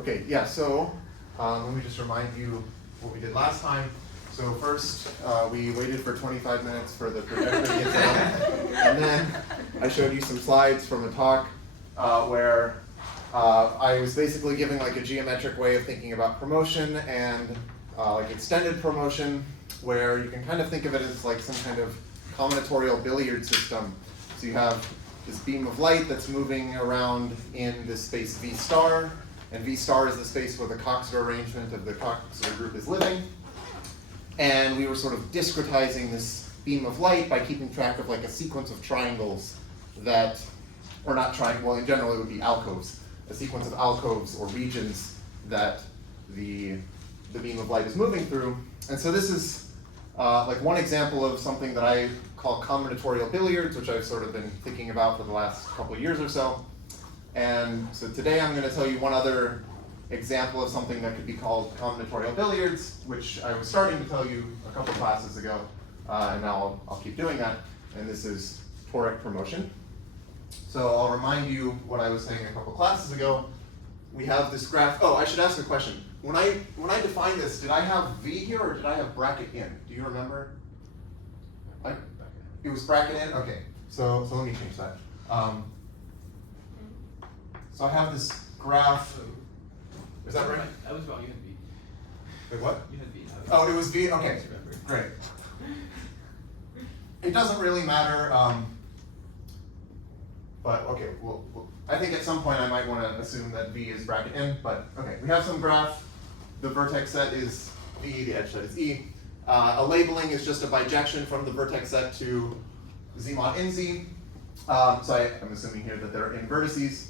Okay, yeah, so let me just remind you what we did last time. So first, we waited for 25 minutes for the projector to get set up, and then I showed you some slides from a talk where I was basically giving like a geometric way of thinking about promotion and like extended promotion, where you can kind of think of it as like some kind of combinatorial billiard system. So you have this beam of light that's moving around in this space V star, and V star is the space where the Coxeter arrangement of the Coxeter group is living. And we were sort of discretizing this beam of light by keeping track of like a sequence of triangles that, or not triangles, well in general it would be alcoves, a sequence of alcoves or regions that the beam of light is moving through. And so this is like one example of something that I call combinatorial billiards, which I've sort of been thinking about for the last couple of years or so. And so today I'm going to tell you one other example of something that could be called combinatorial billiards, which I was starting to tell you a couple classes ago, and now I'll keep doing that. And this is toric promotion. So I'll remind you what I was saying a couple classes ago. We have this graph. Oh, I should ask a question. When I define this, did I have V here or did I have bracket in? Do you remember? It was bracket in? Okay. So let me change that. So I have this graph. Is that right? I was wrong. You had V. Wait, what? You had V. Oh, it was V? Okay. Great. It doesn't really matter. But okay, well, I think at some point I might want to assume that V is bracket in, but okay, we have some graph. The vertex set is V, the edge set is E. A labeling is just a bijection from the vertex set to Z mod in Z. So I'm assuming here that they're in vertices.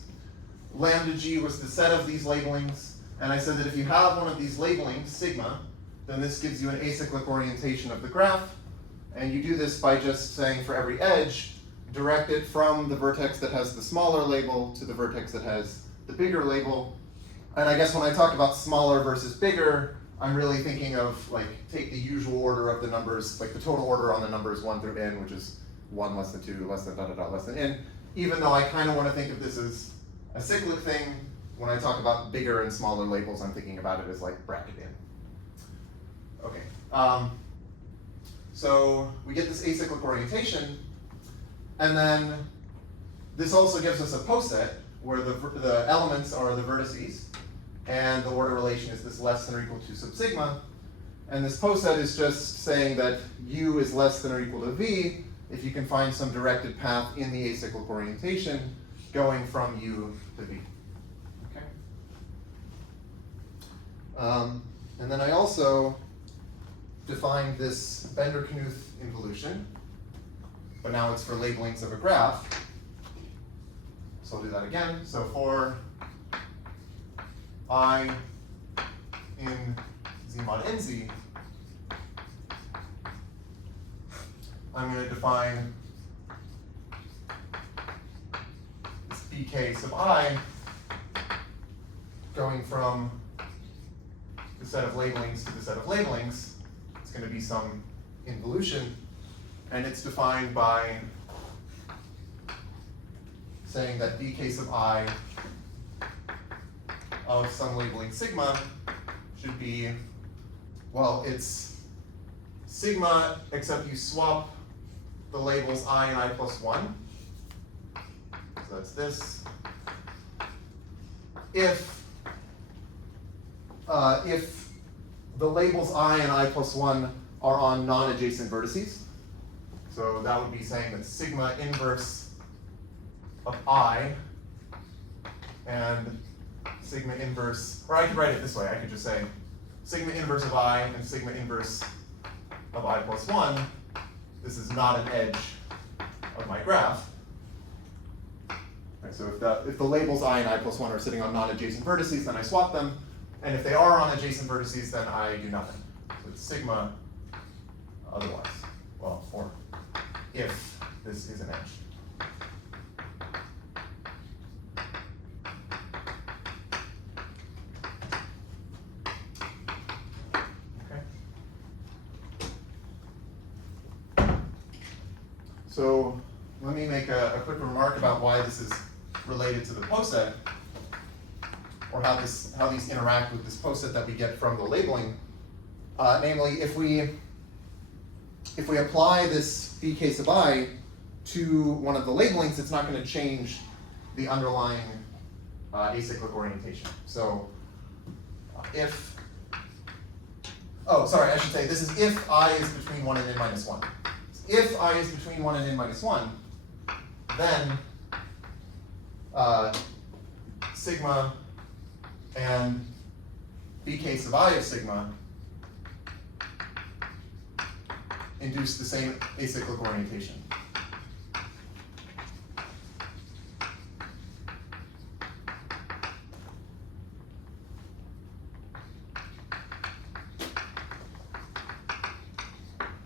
Lambda G was the set of these labelings, and I said that if you have one of these labelings, sigma, then this gives you an acyclic orientation of the graph, and you do this by just saying for every edge, direct it from the vertex that has the smaller label to the vertex that has the bigger label. And I guess when I talk about smaller versus bigger, I'm really thinking of like take the usual order of the numbers, like the total order on the numbers 1 through n, which is 1 less than 2, less than dot dot dot less than n. Even though I kind of want to think of this as a cyclic thing, when I talk about bigger and smaller labels, I'm thinking about it as like bracket in. Okay. So we get this acyclic orientation. And then this also gives us a poset where the elements are the vertices, and the order relation is this less than or equal to sub sigma. And this poset is just saying that U is less than or equal to V if you can find some directed path in the acyclic orientation going from U to V. Okay. And then I also defined this Bender-Knuth involution, but now it's for labelings of a graph. So I'll do that again. So for I in Z mod NZ, I'm going to define this BK sub I going from the set of labelings to the set of labelings. It's going to be some involution. And it's defined by saying that BK sub I of some labeling sigma should be, well, it's sigma except you swap the labels I and I plus 1. So that's this. If the labels I and I plus 1 are on non-adjacent vertices, so that would be saying that sigma inverse of I and sigma inverse, or I could write it this way, I could just say sigma inverse of I and sigma inverse of I plus 1, this is not an edge of my graph. Right, so if the labels I and I plus 1 are sitting on non-adjacent vertices, then I swap them, and if they are on adjacent vertices, then I do nothing. So it's sigma otherwise, well, or if this is an edge. Okay. So let me make a quick remark about why this is related to the poset. or how these interact with this poset that we get from the labeling. Namely, if we apply this bk sub I to one of the labelings, it's not going to change the underlying acyclic orientation. So I should say this is if I is between 1 and n minus 1. If I is between 1 and n minus 1, then sigma and bk sub I of sigma induce the same acyclic orientation.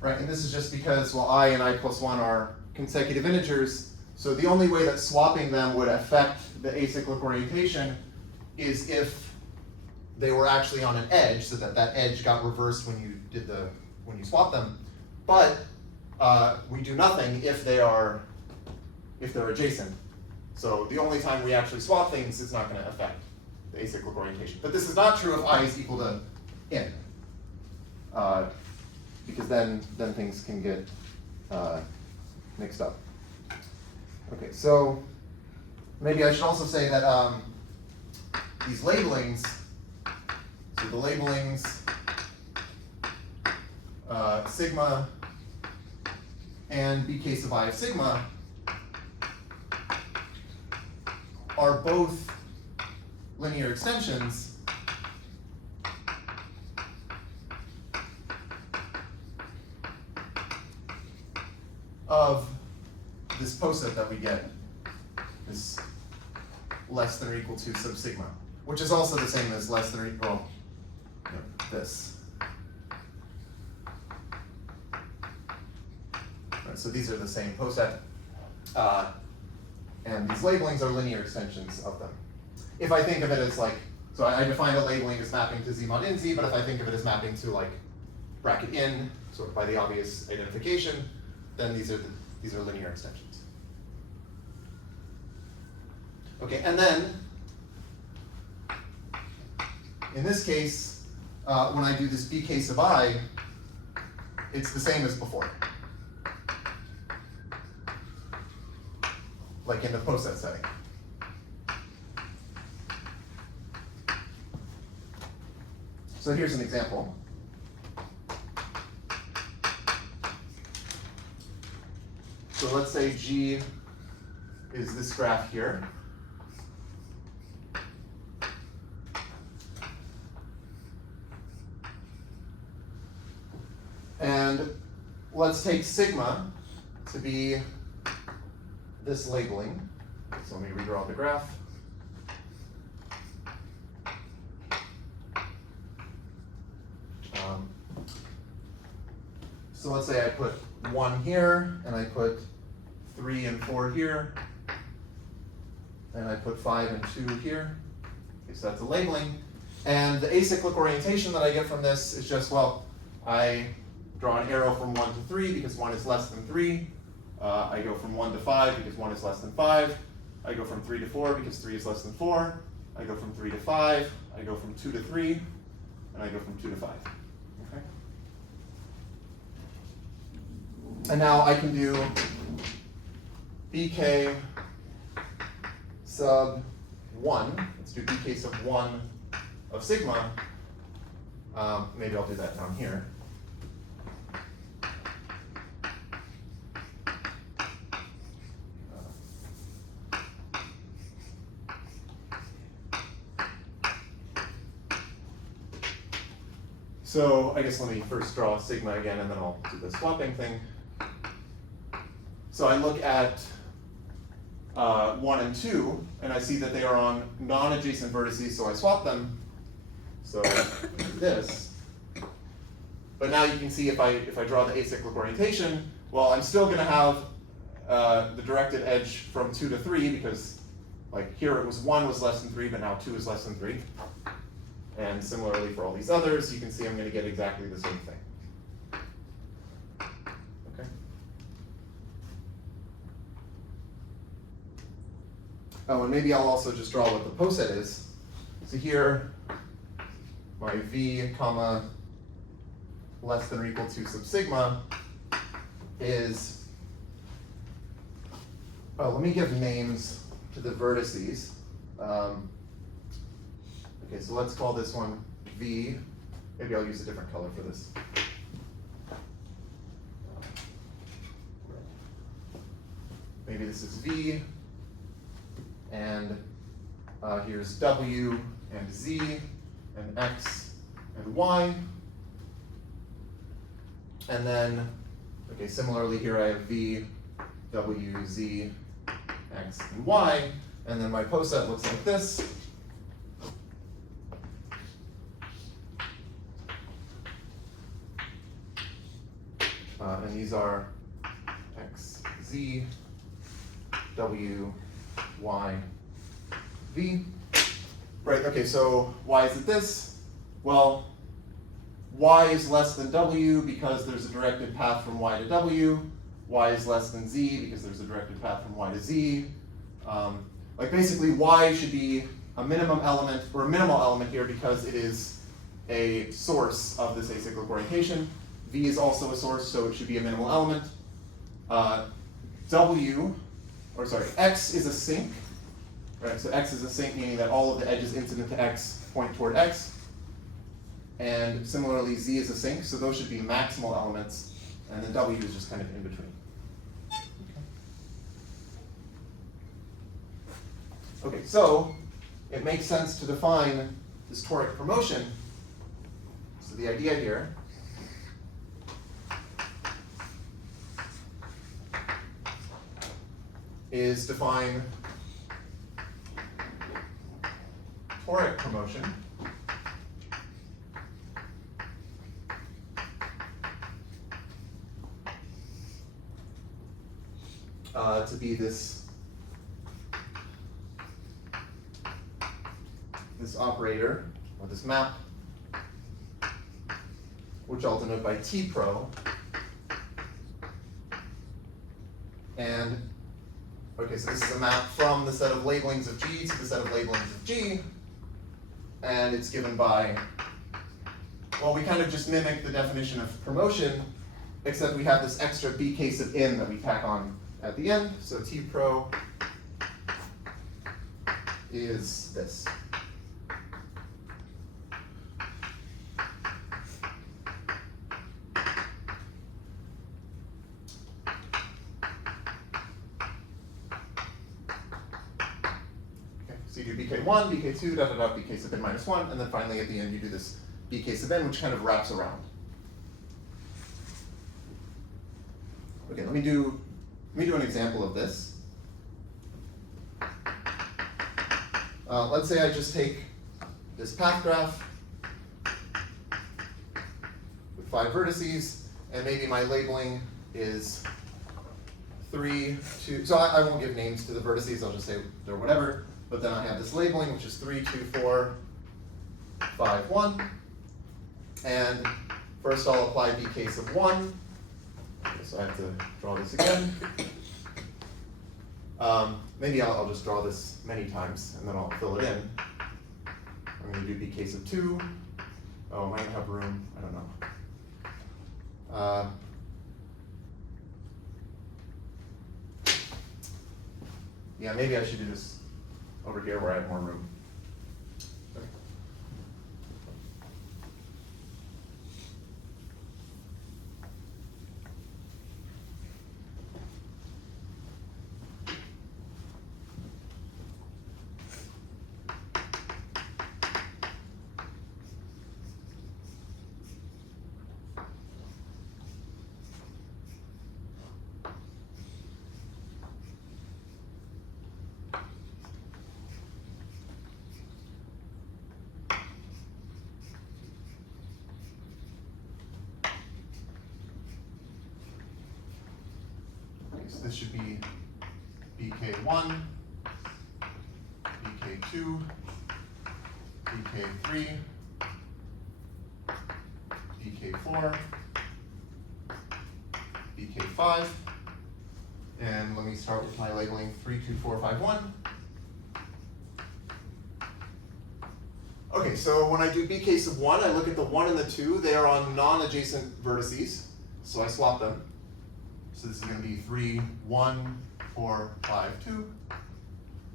Right, and this is just because, well, I and I plus 1 are consecutive integers, so the only way that swapping them would affect the acyclic orientation is if they were actually on an edge, so that edge got reversed when you swap them. But we do nothing if they're adjacent. So the only time we actually swap things, it's not going to affect the acyclic orientation. But this is not true if I is equal to n. Because then things can get mixed up. Okay, so maybe I should also say that these labelings, so the labelings sigma and bk sub I of sigma are both linear extensions of this poset that we get, this less than or equal to sub sigma, which is also the same as less than or equal, this. Right, so these are the same poset, and these labelings are linear extensions of them. If I think of it as like, so I define a labeling as mapping to z mod in z, but if I think of it as mapping to like bracket in, sort of by the obvious identification, then these are linear extensions. Okay, and then in this case, when I do this bk sub I, it's the same as before, like in the poset setting. So here's an example. So let's say G is this graph here. And let's take sigma to be this labeling. So let me redraw the graph. So let's say I put 1 here, and I put 3 and 4 here, and I put 5 and 2 here. Okay, so that's a labeling. And the acyclic orientation that I get from this is just, well, I draw an arrow from 1 to 3 because 1 is less than 3. I go from 1 to 5 because 1 is less than 5. I go from 3 to 4 because 3 is less than 4. I go from 3 to 5. I go from 2 to 3. And I go from 2 to 5. Okay? And now I can do bk sub 1. Let's do bk sub 1 of sigma. Maybe I'll do that down here. So I guess let me first draw sigma again, and then I'll do the swapping thing. So I look at 1 and 2, and I see that they are on non-adjacent vertices, so I swap them. So this. But now you can see if I draw the acyclic orientation, well, I'm still going to have the directed edge from 2 to 3, because like here it was 1 was less than 3, but now 2 is less than 3. And similarly for all these others, you can see I'm going to get exactly the same thing. Okay. Oh, and maybe I'll also just draw what the poset is. So here, my v comma less than or equal to sub sigma is, oh, let me give names to the vertices. Okay, so let's call this one v. Maybe I'll use a different color for this. Maybe this is v, and here's w and z and x and y. And then, okay, similarly here I have v, w, z, x, and y. And then my poset looks like this. And these are x, z, w, y, v. Right, okay, so why is it this? Well, y is less than w because there's a directed path from y to w. Y is less than z because there's a directed path from y to z. Like basically y should be a minimum element, or a minimal element here because it is a source of this acyclic orientation. V is also a source, so it should be a minimal element. X is a sink, right? So X is a sink, meaning that all of the edges incident to X point toward X. And similarly, Z is a sink, so those should be maximal elements, and then W is just kind of in between. Okay, so it makes sense to define this toric promotion. So the idea here is define toric promotion to be this operator, or this map, which I'll denote by T pro. And okay, so this is a map from the set of labelings of G to the set of labelings of G, and it's given by, well, we kind of just mimic the definition of promotion, except we have this extra B case of in that we tack on at the end. So T pro is this. So you do bk1, bk2, bk sub n minus 1, and then finally at the end you do this bk sub n, which kind of wraps around. Okay, let me do an example of this. Let's say I just take this path graph with 5 vertices, and maybe my labeling is 3, 2, so I won't give names to the vertices, I'll just say they're whatever. But then I have this labeling, which is 3, 2, 4, 5, 1. And first I'll apply bk sub 1. So I have to draw this again. Maybe I'll just draw this many times, and then I'll fill it in. I'm going to do bk sub 2. Oh, I might have room. I don't know. Yeah, maybe I should do this over here where I have more room. Okay. So this should be bk1, bk2, bk3, bk4, bk5, and let me start with my labeling 3, 2, 4, 5, 1. Okay, so when I do B case of 1, I look at the 1 and the 2. They are on non-adjacent vertices, so I swap them. So this is going to be 3, 1, 4, 5, 2.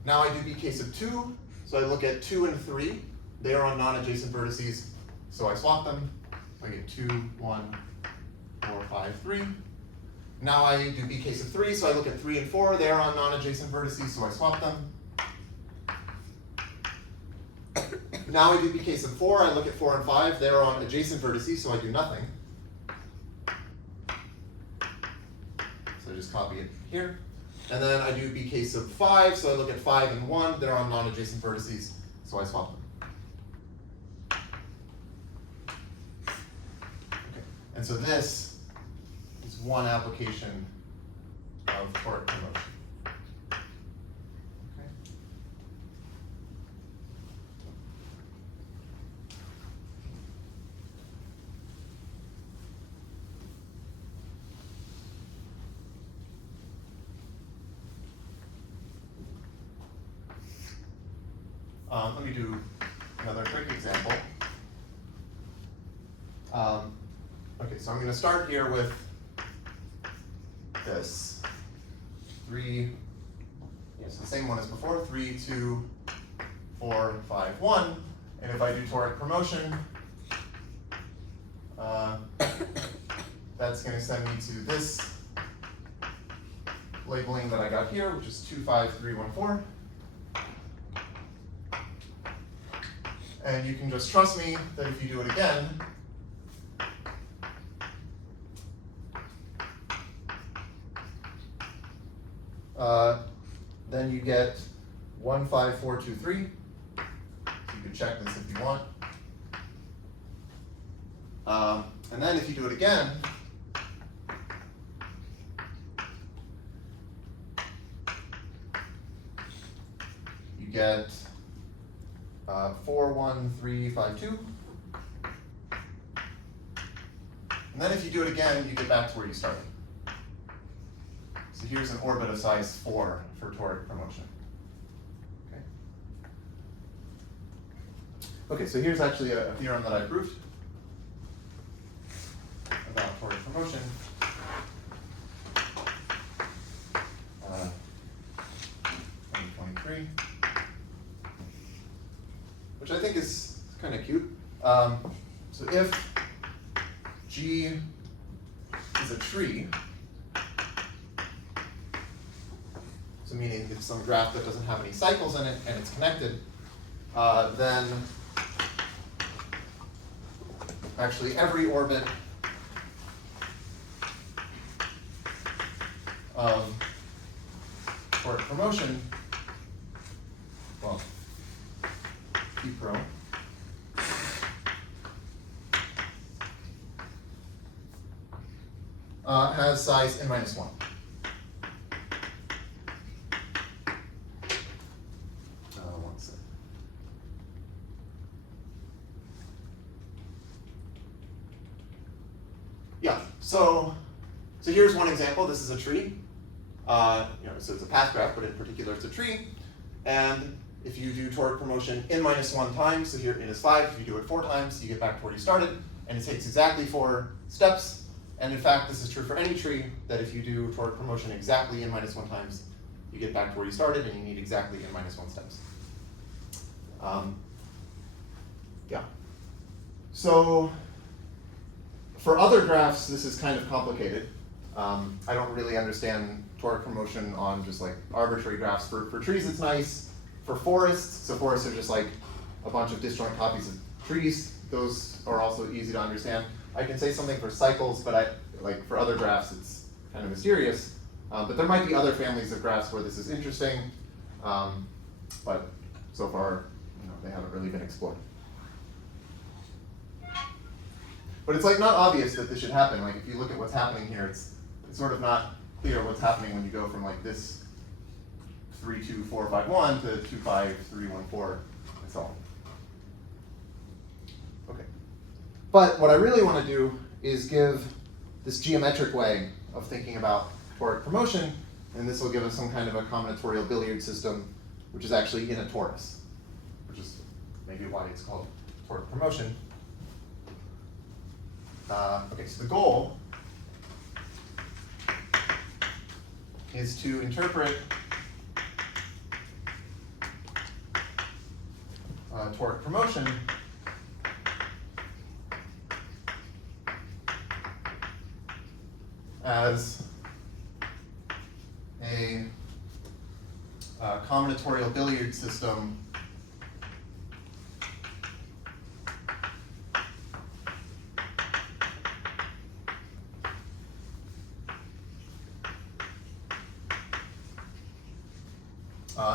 Now I do B case of 2, so I look at 2 and 3. They are on non-adjacent vertices, so I swap them. I get 2, 1, 4, 5, 3. Now I do B case of 3, so I look at 3 and 4. They are on non-adjacent vertices, so I swap them. Now I do B case of 4, I look at 4 and 5. They are on adjacent vertices, so I do nothing. So I just copy it here. And then I do B case of 5, so I look at 5 and 1. They're on non-adjacent vertices, so I swap them. Okay. And so this is one application of toric promotion. Let me do another quick example. Okay, so I'm going to start here with this 3, yes, the same one as before, 3, 2, 4, 5, 1. And if I do toric promotion, that's going to send me to this labeling that I got here, which is 2, 5, 3, 1, 4. And you can just trust me that if you do it again, then you get 1, 5, 4, 2, 3. So you can check this if you want. And then if you do it again, you get 4, 1, 3, 5, 2. And then if you do it again, you get back to where you started. So here's an orbit of size 4 for toric promotion. Okay. Okay, so here's actually a theorem that I proved about toric promotion. 2023. Which I think is kind of cute. So if G is a tree, so meaning it's some graph that doesn't have any cycles in it and it's connected, then actually every orbit of toric promotion, well, P pro, has size n-1. One sec. Yeah, so here's one example. This is a tree. So it's a path graph, but in particular it's a tree. And if you do toric promotion n-1 times, so here n is 5, if you do it 4 times, you get back to where you started, and it takes exactly 4 steps. And in fact, this is true for any tree, that if you do toric promotion exactly n-1 times, you get back to where you started, and you need exactly n-1 steps. Yeah. So for other graphs, this is kind of complicated. I don't really understand toric promotion on just like arbitrary graphs. For trees, it's nice. For forests, so forests are just like a bunch of disjoint copies of trees. Those are also easy to understand. I can say something for cycles, but for other graphs, it's kind of mysterious. But there might be other families of graphs where this is interesting, but so far, they haven't really been explored. But it's like not obvious that this should happen. Like if you look at what's happening here, it's sort of not clear what's happening when you go from like this 3, 2, 4, 5, 1 to 2, 5, 3, 1, 4, and so on. Okay. But what I really want to do is give this geometric way of thinking about toric promotion, and this will give us some kind of a combinatorial billiard system, which is actually in a torus, which is maybe why it's called toric promotion. Okay, so the goal is to interpret toric promotion as a combinatorial billiard system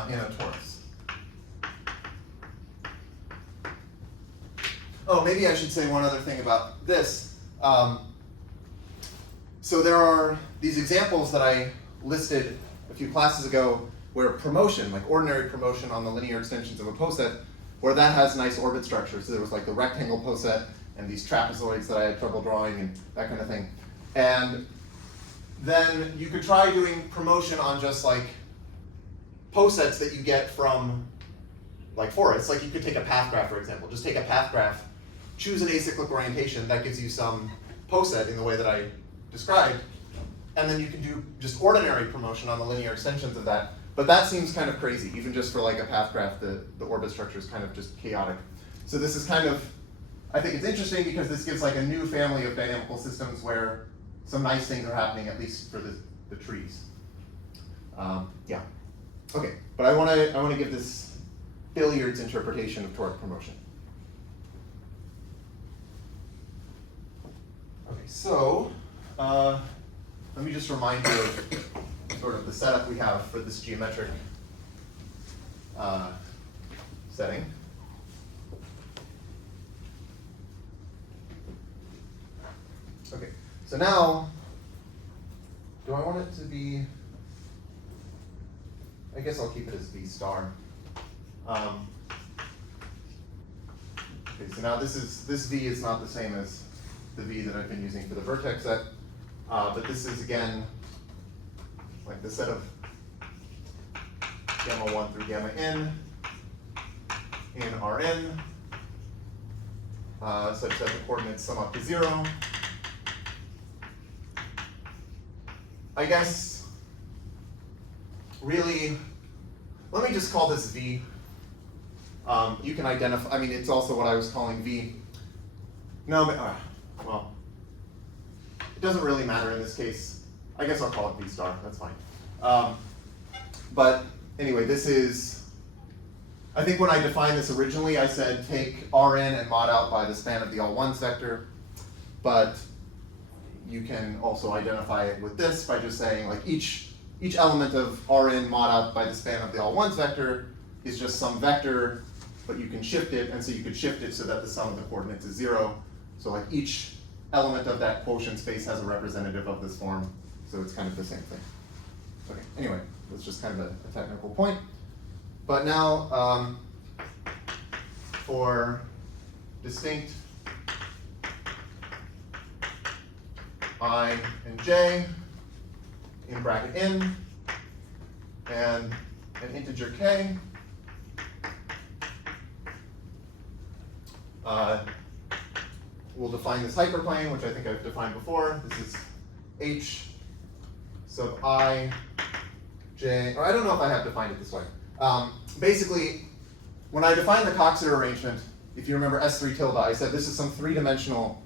in a torus. Oh, maybe I should say one other thing about this. So there are these examples that I listed a few classes ago where promotion, like ordinary promotion on the linear extensions of a poset, where that has nice orbit structure. So there was like the rectangle poset and these trapezoids that I had trouble drawing and that kind of thing. And then you could try doing promotion on just like posets that you get from like forests. Like you could take a path graph, for example. Just take a path graph, choose an acyclic orientation, that gives you some poset in the way that I described, and then you can do just ordinary promotion on the linear extensions of that. But that seems kind of crazy, even just for like a path graph, the orbit structure is kind of just chaotic. So this is kind of, I think it's interesting because this gives like a new family of dynamical systems where some nice things are happening, at least for the trees. Yeah. Okay, but I want to give this billiards interpretation of toric promotion. Okay, so let me just remind you of sort of the setup we have for this geometric setting. Okay, so now, do I want it to be, I guess I'll keep it as V star. Okay, so now this V is not the same as the V that I've been using for the vertex set, but this is again like the set of gamma 1 through gamma n in Rn, such that the coordinates sum up to 0. I guess, really, let me just call this V. You can identify, I mean, it's also what I was calling V. No, well, it doesn't really matter in this case. I guess I'll call it V star, that's fine. But anyway, this is, I think when I defined this originally, I said take Rn and mod out by the span of the all-ones vector, but you can also identify it with this by just saying like each element of Rn mod out by the span of the all-ones vector is just some vector, but you can shift it, and so you could shift it so that the sum of the coordinates is 0. So like each element of that quotient space has a representative of this form, so it's kind of the same thing. Okay, anyway, that's just kind of a technical point. But now, for distinct I and j in bracket n and an integer k, we'll define this hyperplane, which I think I've defined before. This is h sub I, j, or I don't know if I have defined it this way. Basically, when I defined the Coxeter arrangement, if you remember S3 tilde, I said this is some three-dimensional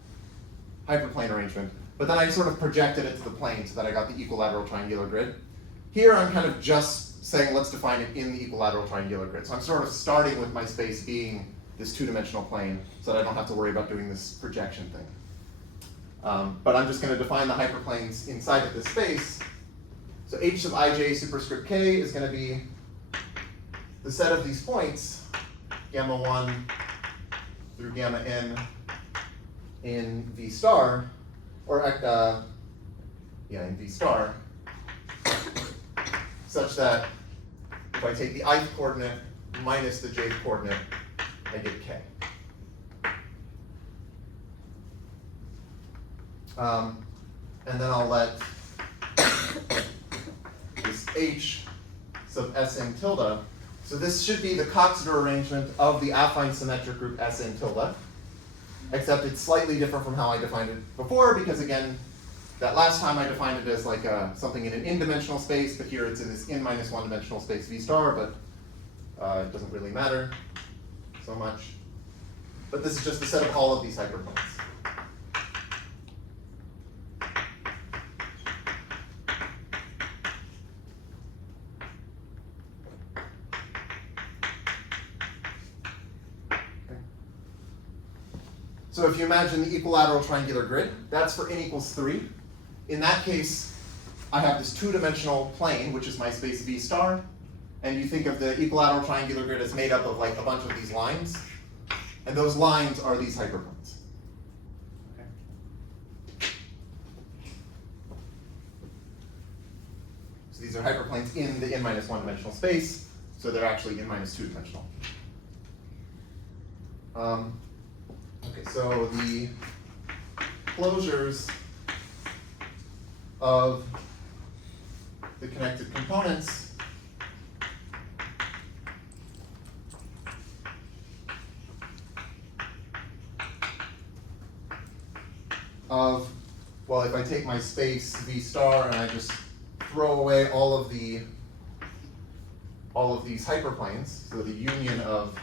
hyperplane arrangement, but then I sort of projected it to the plane so that I got the equilateral triangular grid. Here I'm kind of just saying let's define it in the equilateral triangular grid. So I'm sort of starting with my space being this two-dimensional plane so that I don't have to worry about doing this projection thing. But I'm just going to define the hyperplanes inside of this space. So h sub ij superscript k is going to be the set of these points, gamma 1 through gamma n in V star, or in V star, such that if I take the ith coordinate minus the jth coordinate, I get k. And then I'll let this h sub Sn tilde So this should be the Coxeter arrangement of the affine symmetric group Sn tilde, except it's slightly different from how I defined it before, because again, that last time I defined it as like something in an n-dimensional space, but here it's in this n-1 dimensional space V star, but it doesn't really matter so much. But this is just the set of all of these hyperplanes. So if you imagine the equilateral triangular grid, that's for n equals 3. In that case, I have this two-dimensional plane, which is my space V star, and you think of the equilateral triangular grid as made up of like a bunch of these lines, and those lines are these hyperplanes. Okay. So these are hyperplanes in the n-1 dimensional space, so they're actually n-2 dimensional. Okay, so the closures of the connected components of, well, if I take my space V star and I just throw away all of these hyperplanes, so the union of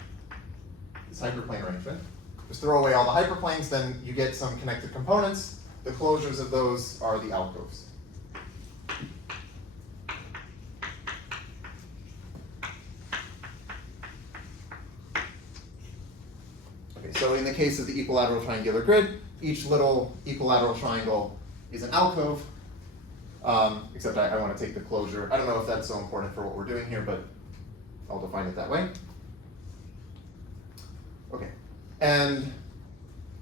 this hyperplane arrangement, just throw away all the hyperplanes, then you get some connected components. The closures of those are the alcoves. Okay, so in the case of the equilateral triangular grid, each little equilateral triangle is an alcove, except I want to take the closure. I don't know if that's so important for what we're doing here, but I'll define it that way. Okay. And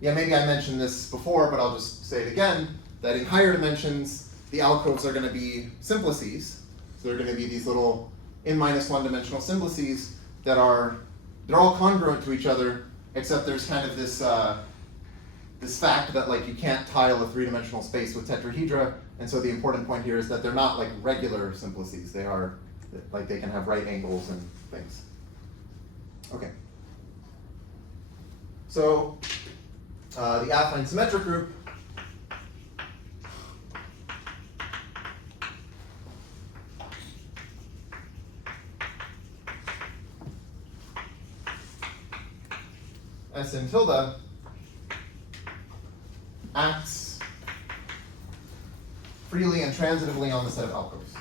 yeah, maybe I mentioned this before, but I'll just say it again, that in higher dimensions, the alcoves are going to be simplices. So they're going to be these little n-1 dimensional simplices that they're all congruent to each other, except there's kind of this, this fact that like you can't tile a three-dimensional space with tetrahedra, and so the important point here is that they're not like regular simplices. They are, like they can have right angles and things. Okay. So the affine symmetric group Sn tilde acts freely and transitively on the set of alcoves.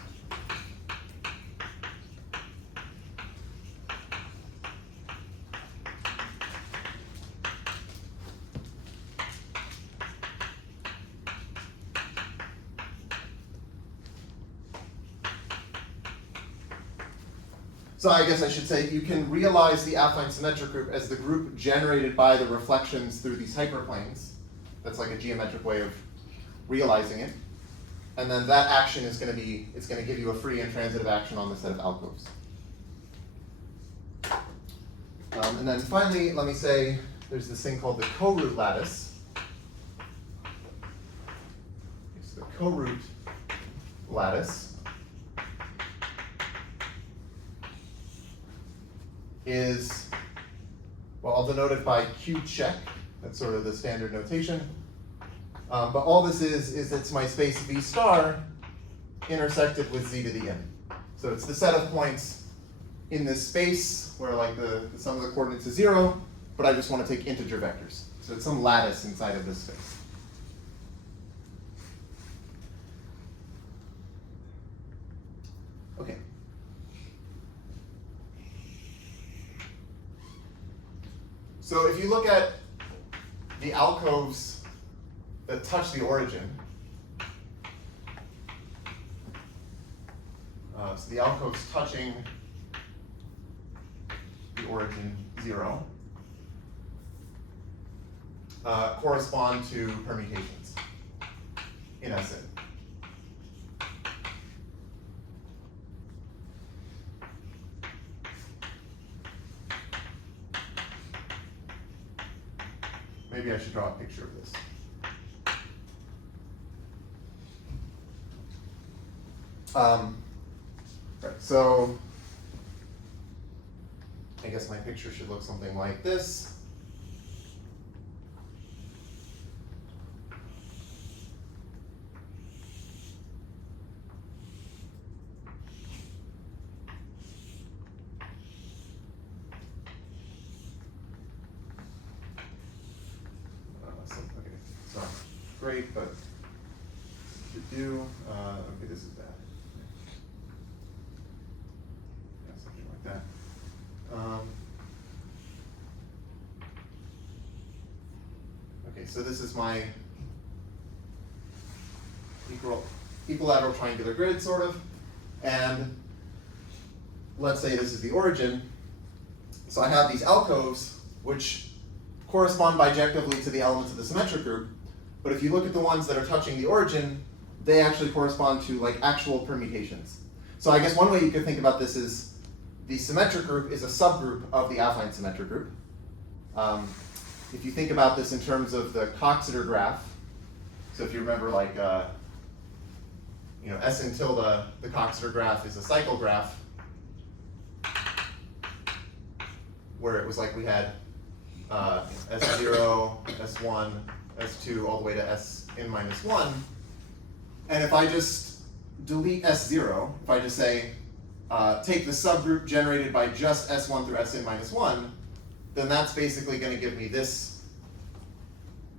So I guess I should say you can realize the affine symmetric group as the group generated by the reflections through these hyperplanes. That's like a geometric way of realizing it. And then that action is going to be, it's going to give you a free and transitive action on the set of alcoves. And then finally, let me say there's this thing called the co-root lattice. So the co-root lattice is, well, I'll denote it by Q check. That's sort of the standard notation. But all this is it's my space V star intersected with z to the n. So it's the set of points in this space where like the sum of the coordinates is 0, but I just want to take integer vectors. So it's some lattice inside of this space. Okay. So if you look at the alcoves that touch the origin, so the alcoves touching the origin 0 correspond to permutations in Sn. Maybe I should draw a picture of this. Right, so I guess my picture should look something like this. Okay, so great, but to do, okay, this is bad. Yeah, something like that. Okay, so this is my equilateral triangular grid, sort of, and let's say this is the origin. So I have these alcoves, which correspond bijectively to the elements of the symmetric group, but if you look at the ones that are touching the origin, they actually correspond to like actual permutations. So I guess one way you could think about this is the symmetric group is a subgroup of the affine symmetric group. If you think about this in terms of the Coxeter graph, so if you remember like, S and tilde, the Coxeter graph is a cycle graph where it was like we had S0, S1, S2, all the way to Sn minus 1. And if I just delete S0, if I just say, take the subgroup generated by just S1 through Sn minus 1, then that's basically going to give me this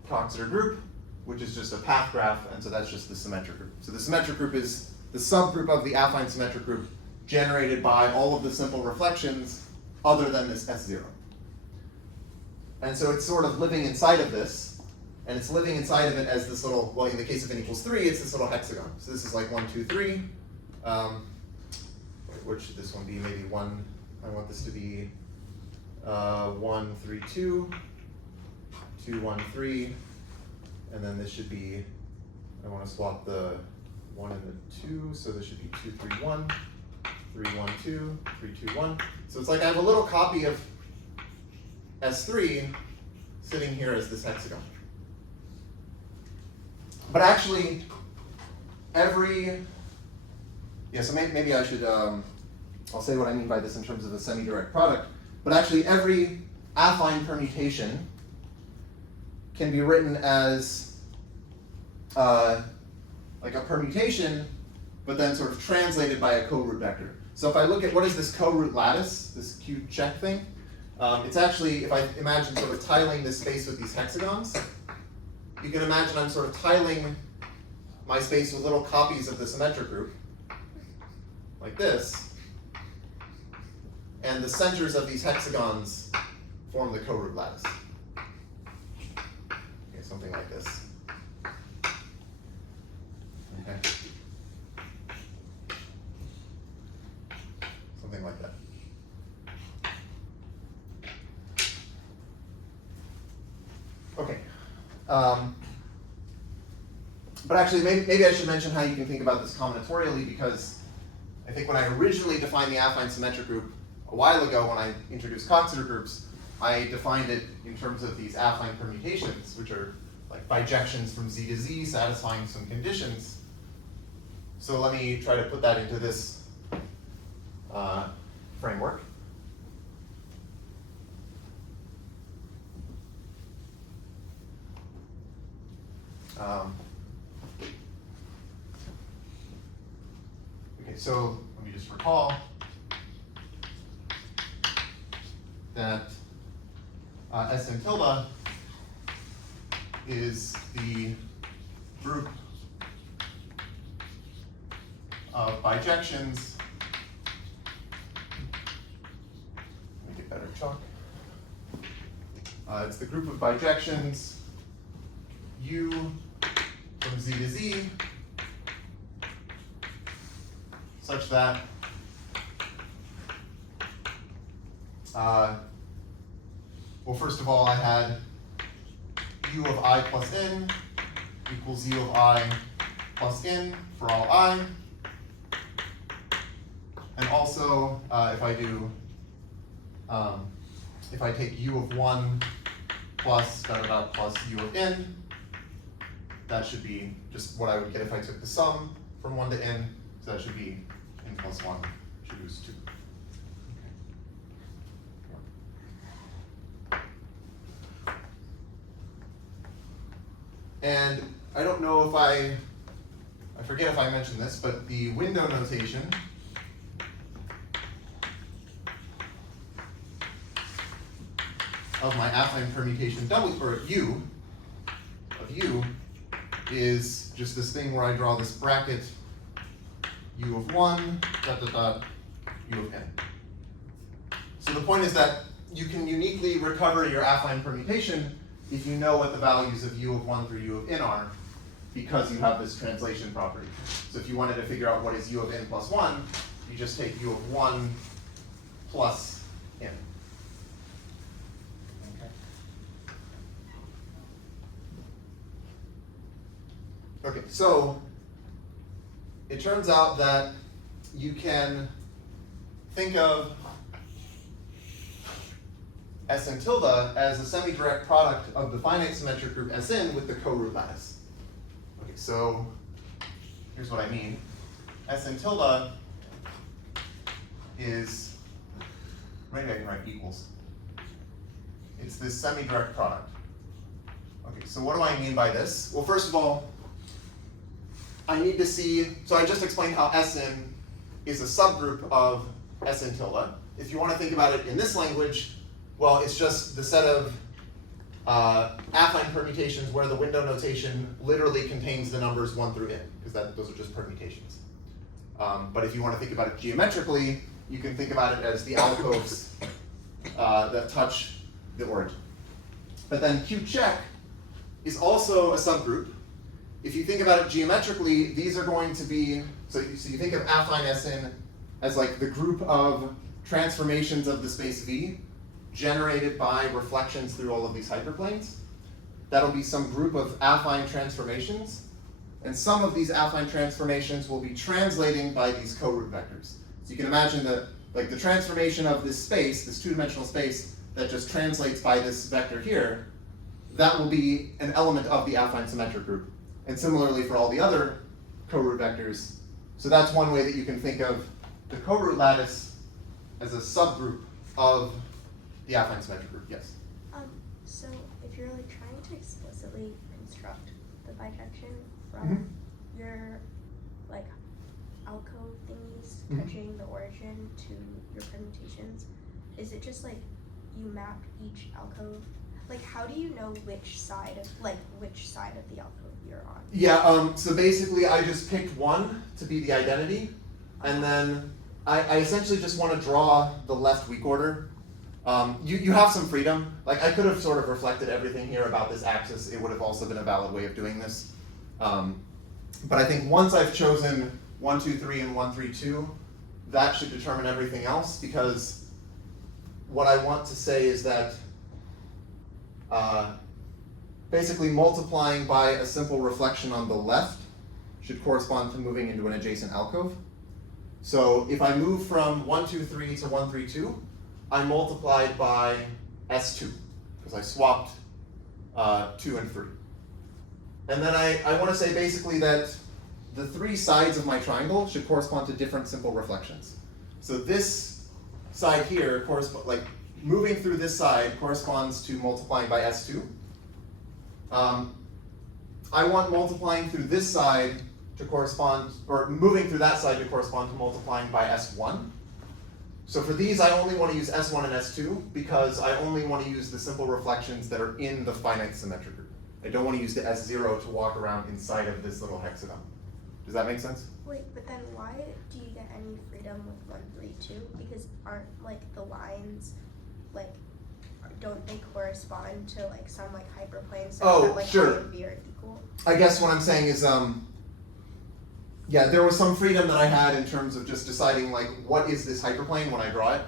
Coxeter group, which is just a path graph, and so that's just the symmetric group. So the symmetric group is the subgroup of the affine symmetric group generated by all of the simple reflections other than this S0. And so it's sort of living inside of this, and it's living inside of it as this little, well, in the case of n equals 3, it's this little hexagon. So this is like 1, 2, 3. What should this one be? Maybe 1, I want this to be 1, 3, 2, 2, 1, 3, and then this should be, I want to swap the 1 and the 2, so this should be 2, 3, 1, 3, 1, 2, 3, 2, 1. So it's like I have a little copy of S3 sitting here as this hexagon. But actually, so maybe I should, I'll say what I mean by this in terms of a semi-direct product, but actually every affine permutation can be written as like a permutation, but then sort of translated by a co-root vector. So if I look at what is this co-root lattice, this Q check thing, it's actually, if I imagine sort of tiling this space with these hexagons, you can imagine I'm sort of tiling my space with little copies of the symmetric group, like this, and the centers of these hexagons form the co-root lattice. Okay, something like this. Okay. Something like that. Okay. But actually, maybe I should mention how you can think about this combinatorially, because I think when I originally defined the affine symmetric group a while ago, when I introduced Coxeter groups, I defined it in terms of these affine permutations, which are like bijections from Z to Z, satisfying some conditions. So let me try to put that into this framework. Okay, so let me just recall that Sn tilde is the group of bijections. Let me get better chalk. It's the group of bijections U from Z to Z, such that well, first of all, I had U of I plus n equals U of I plus n for all I. And also, if I do, if I take U of 1 plus plus U of n, that should be just what I would get if I took the sum from 1 to n. So that should be n plus 1, should use 2. Okay. And I don't know if I forget if I mentioned this, but the window notation of my affine permutation W, or U, of U, is just this thing where I draw this bracket U of 1, dot, dot, dot, U of n. So the point is that you can uniquely recover your affine permutation if you know what the values of U of 1 through U of n are, because you have this translation property. So if you wanted to figure out what is U of n plus 1, you just take U of 1 plus n. Okay, so it turns out that you can think of Sn tilde as a semi-direct product of the finite symmetric group Sn with the co-root lattice. Okay, so here's what I mean. Sn tilde is, maybe I can write equals. It's this semi-direct product. Okay, so what do I mean by this? Well, first of all, I need to see, so I just explained how Sn is a subgroup of Sn tilde. If you want to think about it in this language, well, it's just the set of affine permutations where the window notation literally contains the numbers 1 through n, because those are just permutations. But if you want to think about it geometrically, you can think about it as the alcoves that touch the origin. But then Q check is also a subgroup. If you think about it geometrically, these are going to be, so you think of affine Sn as like the group of transformations of the space V generated by reflections through all of these hyperplanes. That'll be some group of affine transformations, and some of these affine transformations will be translating by these co-root vectors. So you can imagine that like the transformation of this space, this two-dimensional space that just translates by this vector here, that will be an element of the affine symmetric group. And similarly for all the other co-root vectors. So that's one way that you can think of the co-root lattice as a subgroup of the affine symmetric group. Yes? So if you're like trying to explicitly construct the bijection from your like alcove thingies touching the origin to your permutations, is it just like you map each alcove? Like how do you know which side of the alcove you're on? Yeah, so basically I just picked one to be the identity, and then I essentially just want to draw the left weak order. You have some freedom. Like I could have sort of reflected everything here about this axis. It would have also been a valid way of doing this. But I think once I've chosen 1, 2, 3, and 1, 3, 2, that should determine everything else, because what I want to say is that basically multiplying by a simple reflection on the left should correspond to moving into an adjacent alcove. So if I move from 1, 2, 3 to 1, 3, 2, I multiplied by S2, because I swapped 2 and 3. And then I want to say basically that the three sides of my triangle should correspond to different simple reflections. So this side here, like moving through this side corresponds to multiplying by S2. I want multiplying through this side to correspond, or moving through that side to correspond to multiplying by S1. So for these, I only want to use S1 and S2 because I only want to use the simple reflections that are in the finite symmetric group. I don't want to use the S0 to walk around inside of this little hexagon. Does that make sense? Wait, but then why do you get any freedom with 1, 3, 2? Because aren't like the lines, like, don't they correspond to like some like hyperplane such that like sure. I and B are equal? I guess what I'm saying is, yeah, there was some freedom that I had in terms of just deciding like what is this hyperplane when I draw it,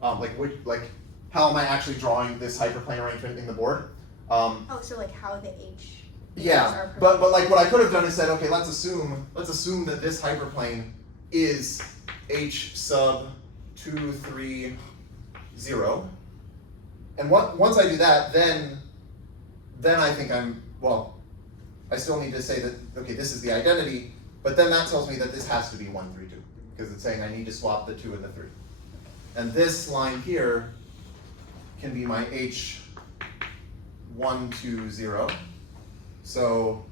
how am I actually drawing this hyperplane arrangement in the board? So like how the H. Yeah, but like what I could have done is said, okay, let's assume that this hyperplane is H sub 2, 3, 0. And once I do that, then I think I still need to say that, okay, this is the identity, but then that tells me that this has to be 1, 3, 2, because it's saying I need to swap the 2 and the 3. And this line here can be my H 1, 2, 0. So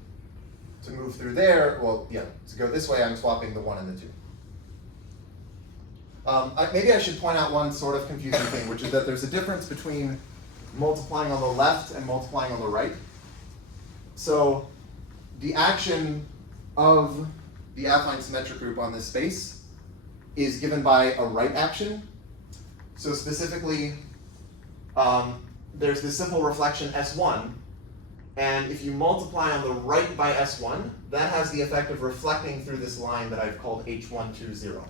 to move through there, well, yeah, to go this way, I'm swapping the 1 and the 2. Maybe I should point out one sort of confusing thing, which is that there's a difference between multiplying on the left and multiplying on the right. So the action of the affine symmetric group on this space is given by a right action. So specifically, there's this simple reflection S1, and if you multiply on the right by S1, that has the effect of reflecting through this line that I've called H120.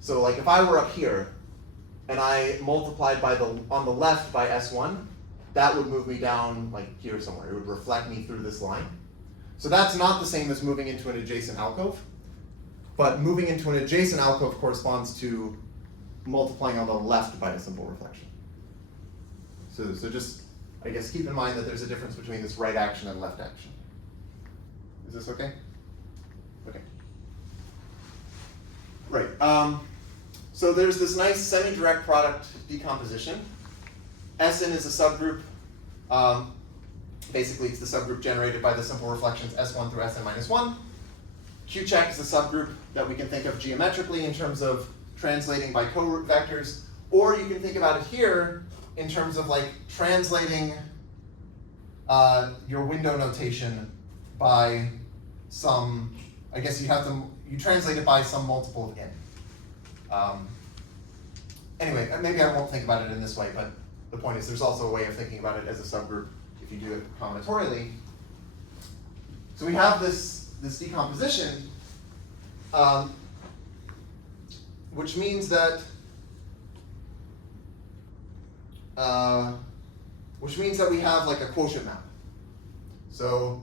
So like if I were up here, and I multiplied on the left by S1, that would move me down like here somewhere. It would reflect me through this line. So that's not the same as moving into an adjacent alcove, but moving into an adjacent alcove corresponds to multiplying on the left by a simple reflection. So just, I guess, keep in mind that there's a difference between this right action and left action. Is this okay? Okay. Right. So there's this nice semi-direct product decomposition. Sn is a subgroup. Basically, it's the subgroup generated by the simple reflections S1 through Sn minus 1. Q-check is a subgroup that we can think of geometrically in terms of translating by co-root vectors, or you can think about it here in terms of like translating your window notation by some, I guess you translate it by some multiple of n. Anyway, maybe I won't think about it in this way, but the point is there's also a way of thinking about it as a subgroup if you do it combinatorially. So we have this decomposition, which means that we have like a quotient map. So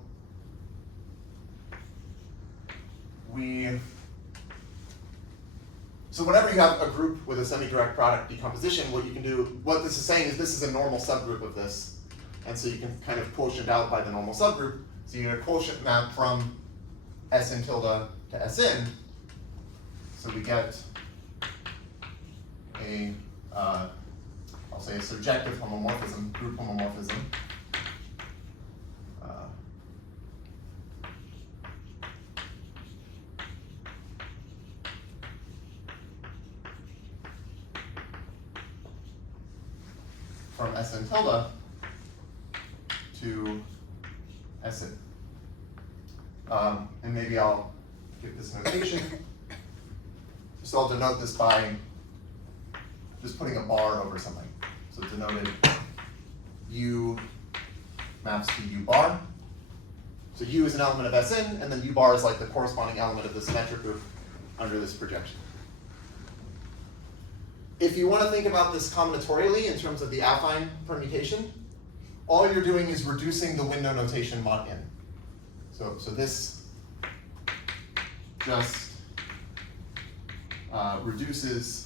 whenever you have a group with a semi-direct product decomposition, what you can do, what this is saying is this is a normal subgroup of this, and so you can kind of quotient out by the normal subgroup. So you get a quotient map from Sn tilde to Sn. So we get a, I'll say a surjective homomorphism, group homomorphism. From Sn tilde to Sn. And maybe I'll give this notation. So I'll denote this by just putting a bar over something. So denoted U maps to U bar. So U is an element of Sn, and then U bar is like the corresponding element of the symmetric group under this projection. If you want to think about this combinatorially in terms of the affine permutation, all you're doing is reducing the window notation mod n. So this just reduces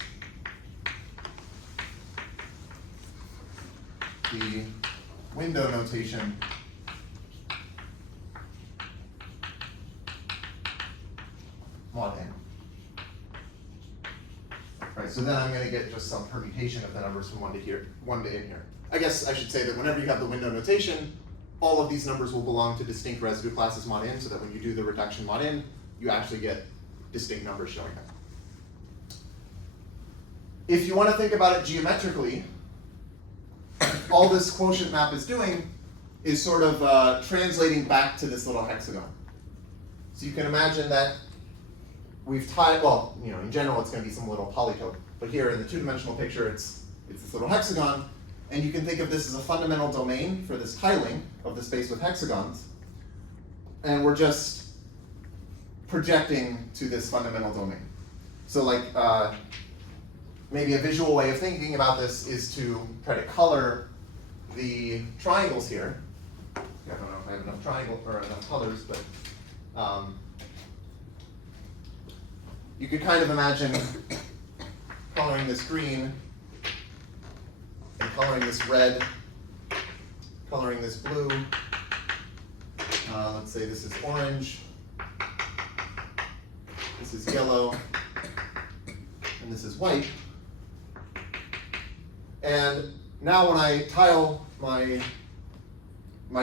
the window notation mod n. Right, so then I'm going to get just some permutation of the numbers from 1 to n here. I guess I should say that whenever you have the window notation, all of these numbers will belong to distinct residue classes mod n, so that when you do the reduction mod n, you actually get distinct numbers showing up. If you want to think about it geometrically, all this quotient map is doing is sort of translating back to this little hexagon. So you can imagine that we've tied, well, in general it's going to be some little polytope, but here in the two-dimensional picture it's this little hexagon, and you can think of this as a fundamental domain for this tiling of the space with hexagons, and we're just projecting to this fundamental domain. So like maybe a visual way of thinking about this is to try to color the triangles here. I don't know if I have enough triangle or enough colors, but you could kind of imagine coloring this green and coloring this red, coloring this blue. Let's say this is orange, this is yellow, and this is white. And now when I tile my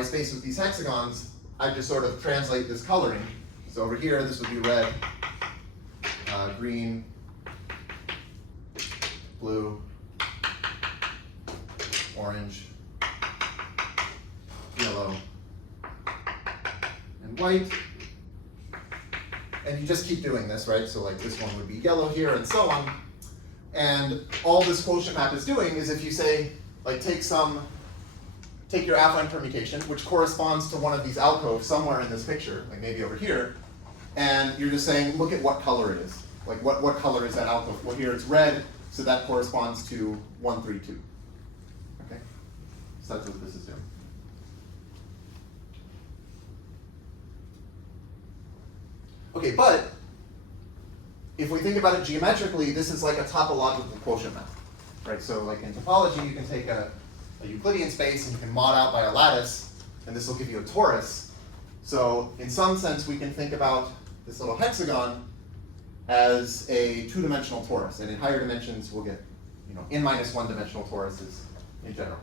space with these hexagons, I just sort of translate this coloring. So over here, this would be red, green, blue, orange, yellow, and white. And you just keep doing this, right? So like this one would be yellow here and so on. And all this quotient map is doing is if you say, like take your affine permutation, which corresponds to one of these alcoves somewhere in this picture, like maybe over here, and you're just saying, look at what color it is. Like what color is that alcove? Well, here it's red, so that corresponds to 132. Okay? So that's what this is doing. Okay, but if we think about it geometrically, this is like a topological quotient map, right? So like in topology, you can take a Euclidean space and you can mod out by a lattice, and this will give you a torus. So in some sense, we can think about this little hexagon as a two-dimensional torus, and in higher dimensions, we'll get n-1 dimensional toruses in general.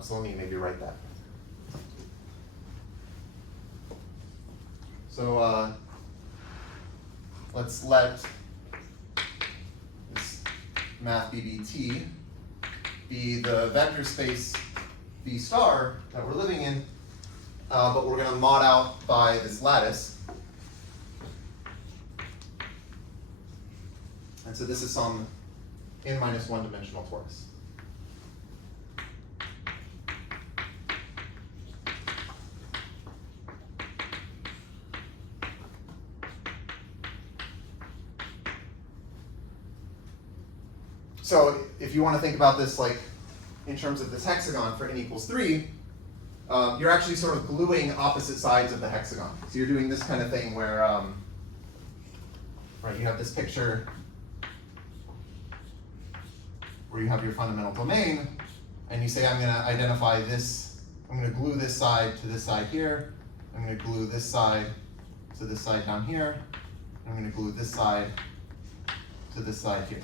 So let me maybe write that. So let's let this math BBT be the vector space V star that we're living in, but we're going to mod out by this lattice. And so this is some n-1 dimensional torus. So if you want to think about this like in terms of this hexagon for n equals 3, you're actually sort of gluing opposite sides of the hexagon. So you're doing this kind of thing where right, you have this picture where you have your fundamental domain, and you say, I'm going to identify this, I'm going to glue this side to this side here, I'm going to glue this side to this side down here, and I'm going to glue this side to this side here.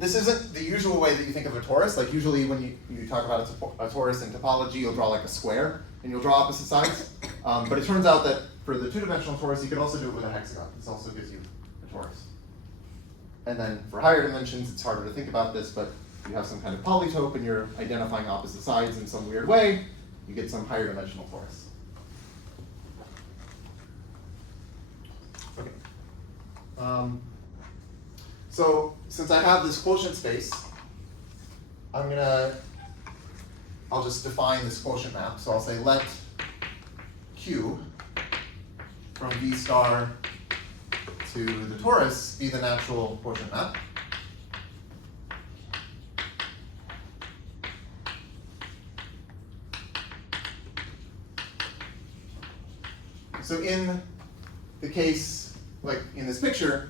This isn't the usual way that you think of a torus. Like usually when you talk about a torus in topology, you'll draw like a square, and you'll draw opposite sides. But it turns out that for the two-dimensional torus, you can also do it with a hexagon. This also gives you a torus. And then for higher dimensions, it's harder to think about this, but you have some kind of polytope and you're identifying opposite sides in some weird way, you get some higher dimensional torus. Okay. So since I have this quotient space, I'll just define this quotient map. So I'll say let Q from V star to the torus be the natural quotient map. So in the case, like in this picture,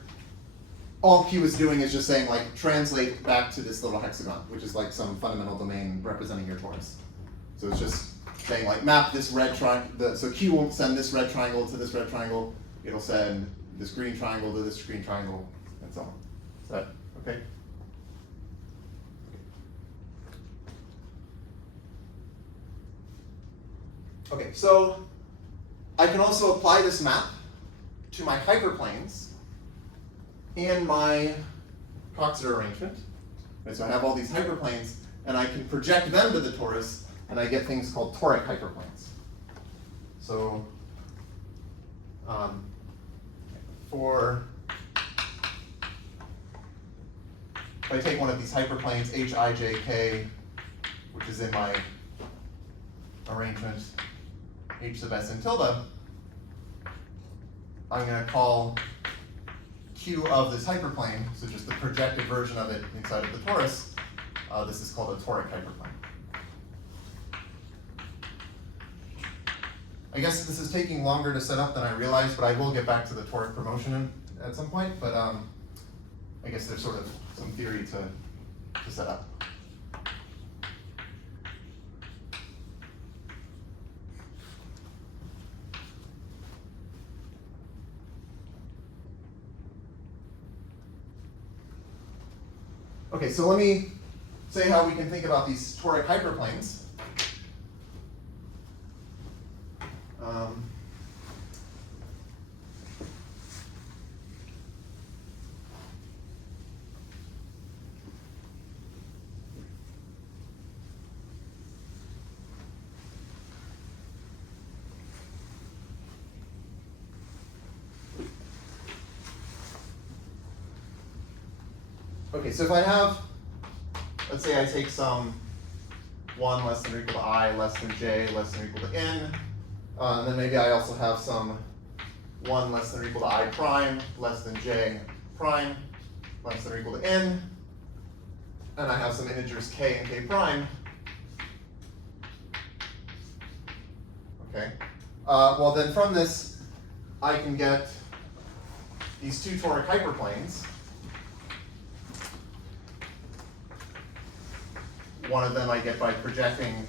all Q is doing is just saying like translate back to this little hexagon, which is like some fundamental domain representing your torus. So it's just saying like map this red triangle, so Q won't send this red triangle to this red triangle, it'll send this green triangle to this green triangle, and so on. Is that okay? Okay, so I can also apply this map to my hyperplanes in my Coxeter arrangement. Right, so I have all these hyperplanes, and I can project them to the torus, and I get things called toric hyperplanes. So if I take one of these hyperplanes, h, I, j, k, which is in my arrangement, h sub s and tilde, I'm going to call Q of this hyperplane, so just the projected version of it inside of the torus, this is called a toric hyperplane. I guess this is taking longer to set up than I realized, but I will get back to the toric promotion at some point, but I guess there's sort of some theory to set up. Okay, so let me say how we can think about these toric hyperplanes. Okay, so if I have, let's say I take some 1 less than or equal to I less than j less than or equal to n, and then maybe I also have some 1 less than or equal to I prime less than j prime less than or equal to n, and I have some integers k and k prime. Okay, well then from this I can get these two toric hyperplanes. One of them I get by projecting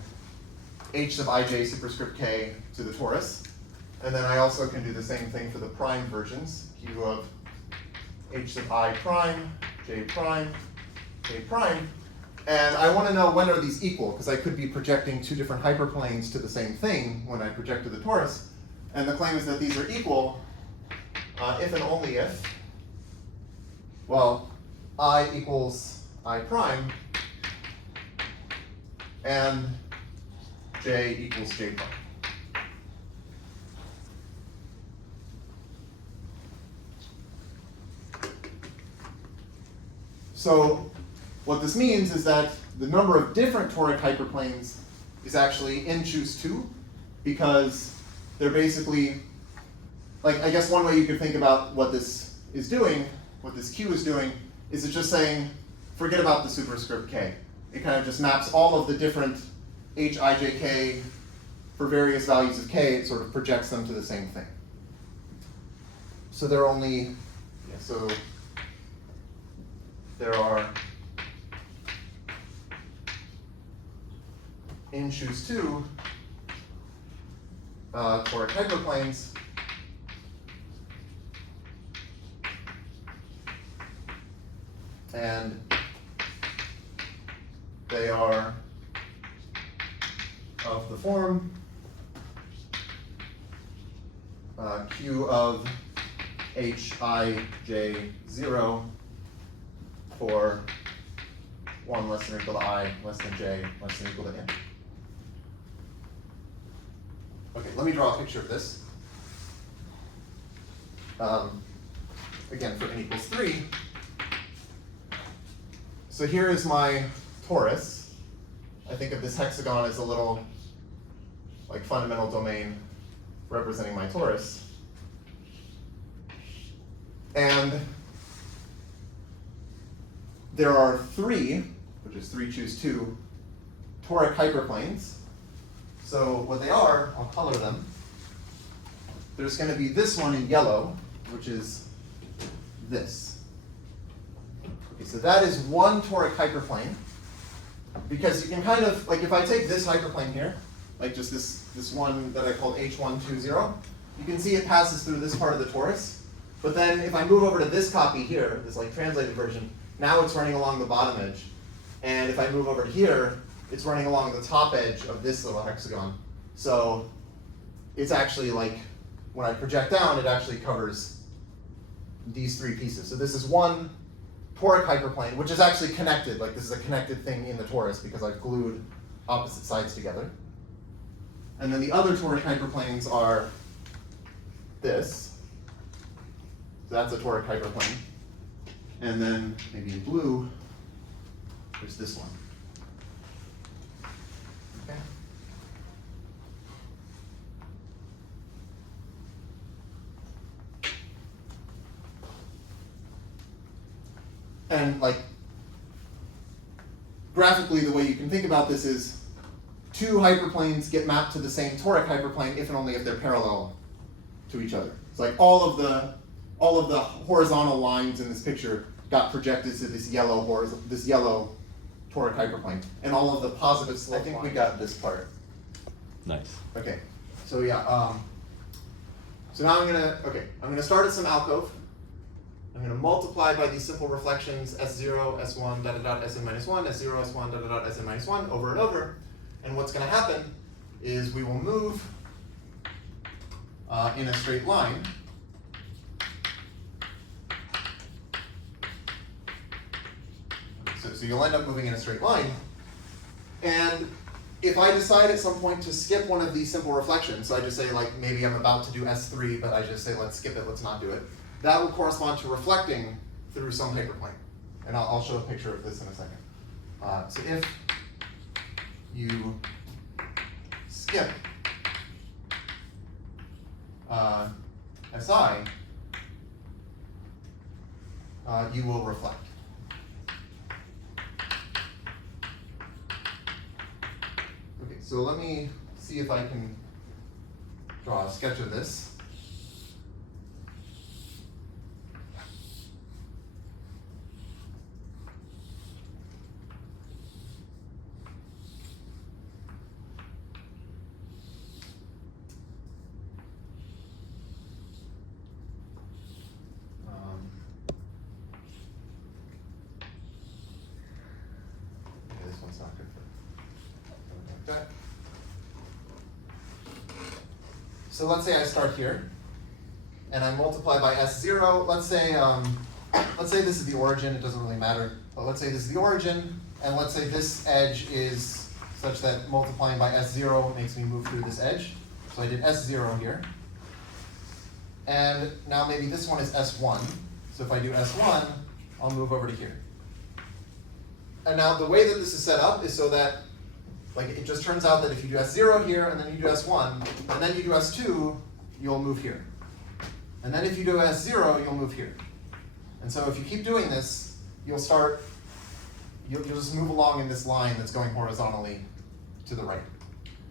h sub ij superscript k to the torus. And then I also can do the same thing for the prime versions, q of h sub I prime, j prime, k prime. And I want to know when are these equal, because I could be projecting two different hyperplanes to the same thing when I project to the torus. And the claim is that these are equal if and only if, well, I equals I prime, and j equals j prime. So what this means is that the number of different toric hyperplanes is actually n choose 2, because they're basically, like, I guess one way you could think about what this is doing, what this q is doing, is it's just saying, forget about the superscript k. It kind of just maps all of the different h, I, j, k for various values of k. It sort of projects them to the same thing. So there are only, so there are n choose 2 toric hyperplanes. And they are of the form q of h, I, j, 0 for 1 less than or equal to I less than j less than or equal to n. Okay, let me draw a picture of this. Again, for n equals 3. So here is my torus. I think of this hexagon as a little, like, fundamental domain representing my torus. And there are 3, which is 3 choose 2, toric hyperplanes. So what they are, I'll color them. There's going to be this one in yellow, which is this. Okay, so that is one toric hyperplane, because you can kind of, like, if I take this hyperplane here, like just this one that I called H120, you can see it passes through this part of the torus. But then if I move over to this copy here, this like translated version, now it's running along the bottom edge. And if I move over to here, it's running along the top edge of this little hexagon. So it's actually like, when I project down, it actually covers these 3 pieces. So this is one toric hyperplane, which is actually connected. Like, this is a connected thing in the torus because I've glued opposite sides together. And then the other toric hyperplanes are this. So that's a toric hyperplane. And then maybe in blue, there's this one. Okay. And like, graphically, the way you can think about this is 2 hyperplanes get mapped to the same toric hyperplane if and only if they're parallel to each other. It's like all of the horizontal lines in this picture got projected to this yellow toric hyperplane, and all of the positive slope. I think we got this part. Nice. Okay, so yeah. So now I'm gonna start at some alcove. I'm going to multiply by these simple reflections S0, S1, dot, dot, dot, Sn minus 1, S0, S1, dot, dot, dot, Sn minus 1, over and over. And what's going to happen is we will move in a straight line, so you'll end up moving in a straight line, and if I decide at some point to skip one of these simple reflections, so I just say like maybe I'm about to do S3, but I just say let's skip it, let's not do it, that will correspond to reflecting through some hyperplane. And I'll show a picture of this in a second. So if you skip SI, you will reflect. Okay, so let me see if I can draw a sketch of this. This one's not good for something like that. So let's say I start here, and I multiply by S0. Let's say this is the origin. It doesn't really matter, but let's say this is the origin, and let's say this edge is such that multiplying by S0 makes me move through this edge. So I did S0 here, and now maybe this one is S1. So if I do S1, I'll move over to here. And now the way that this is set up is so that, like, it just turns out that if you do S0 here, and then you do S1, and then you do S2, you'll move here. And then if you do S0, you'll move here. And so if you keep doing this, you'll just move along in this line that's going horizontally to the right.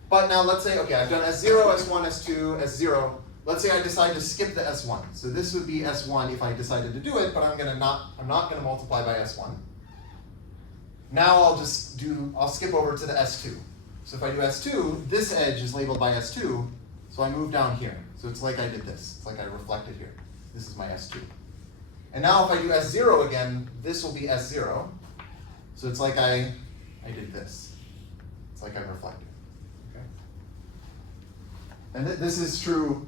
But now let's say, okay, I've done S0, S1, S2, S0. Let's say I decide to skip the S1. So this would be S1 if I decided to do it, but I'm not gonna multiply by S1. Now I'll skip over to the S2. So if I do S2, this edge is labeled by S2, so I move down here. So it's like I did this. It's like I reflected here. This is my S2. And now if I do S0 again, this will be S0. So it's like I did this. It's like I reflected. Okay. And this is true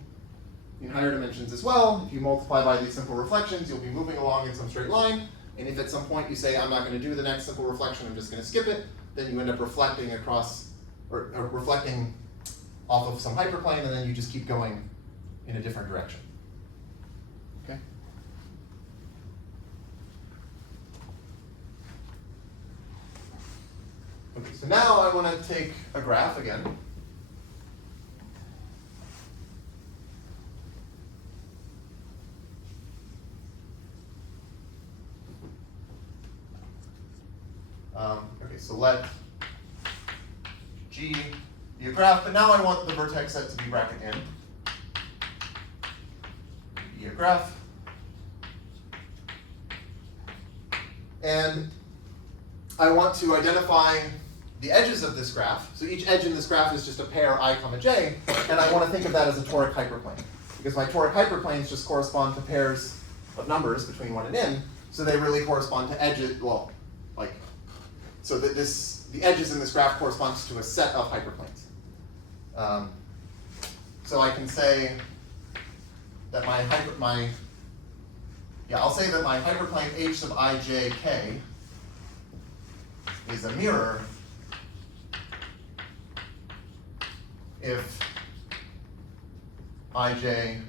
in higher dimensions as well. If you multiply by these simple reflections, you'll be moving along in some straight line. And if at some point you say, I'm not going to do the next simple reflection, I'm just going to skip it, then you end up reflecting across, or reflecting off of some hyperplane, and then you just keep going in a different direction. Okay? Okay, so now I want to take a graph again. Okay, so let G be a graph, but now I want the vertex set to be bracket in. Be a graph. And I want to identify the edges of this graph. So each edge in this graph is just a pair I, j, and I want to think of that as a toric hyperplane. Because my toric hyperplanes just correspond to pairs of numbers between 1 and n, so they really correspond to edges, well, like, so that the edges in this graph corresponds to a set of hyperplanes. So I can say that I'll say that my hyperplane H sub ijk is a mirror if ij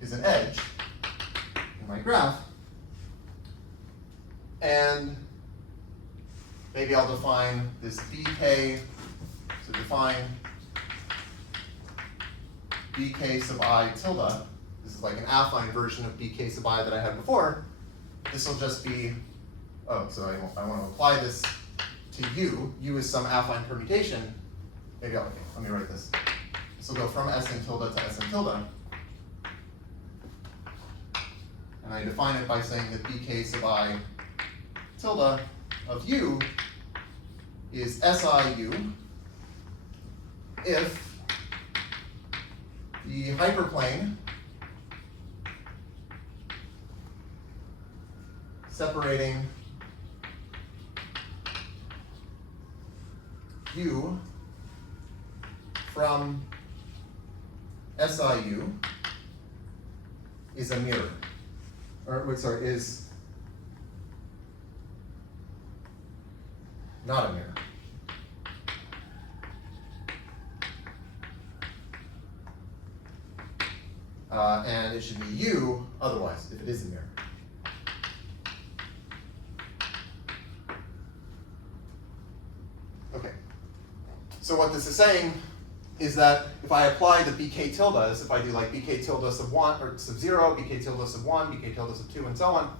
is an edge in my graph, and maybe I'll define this bk, so define bk sub I tilde. This is like an affine version of bk sub I that I had before. This will just be, so I want to apply this to u. U is some affine permutation. Maybe let me write this. This will go from Sn tilde to Sn tilde. And I define it by saying that bk sub I tilde of u is SIU if the hyperplane separating u from SIU is a mirror. Or, wait, sorry, is not a mirror. And it should be U otherwise, if it is a mirror. Okay. So what this is saying is that if I apply the BK tildes, if I do like BK tilde sub 1 or sub 0, BK tilde sub 1, BK tilde sub 2, and so on,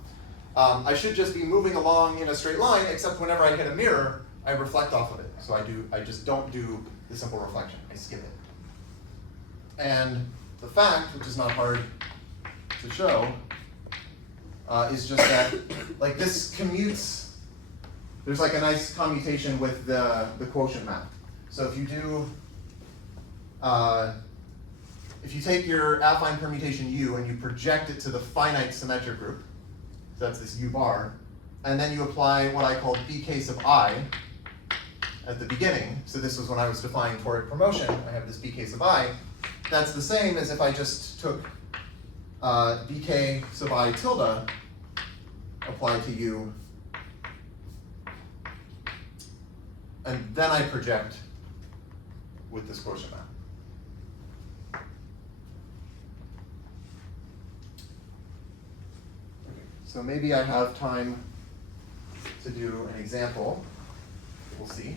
I should just be moving along in a straight line, except whenever I hit a mirror, I reflect off of it. So I just don't do the simple reflection. I skip it. And the fact, which is not hard to show, is just that like this commutes. There's like a nice commutation with the quotient map. So if you do, if you take your affine permutation U and you project it to the finite symmetric group, so that's this U bar, and then you apply what I call BK sub I at the beginning. So this was when I was defining toric promotion. I have this BK sub I. That's the same as if I just took BK sub I tilde applied to U, and then I project with this quotient map. Okay, so maybe I have time to do an example. We'll see.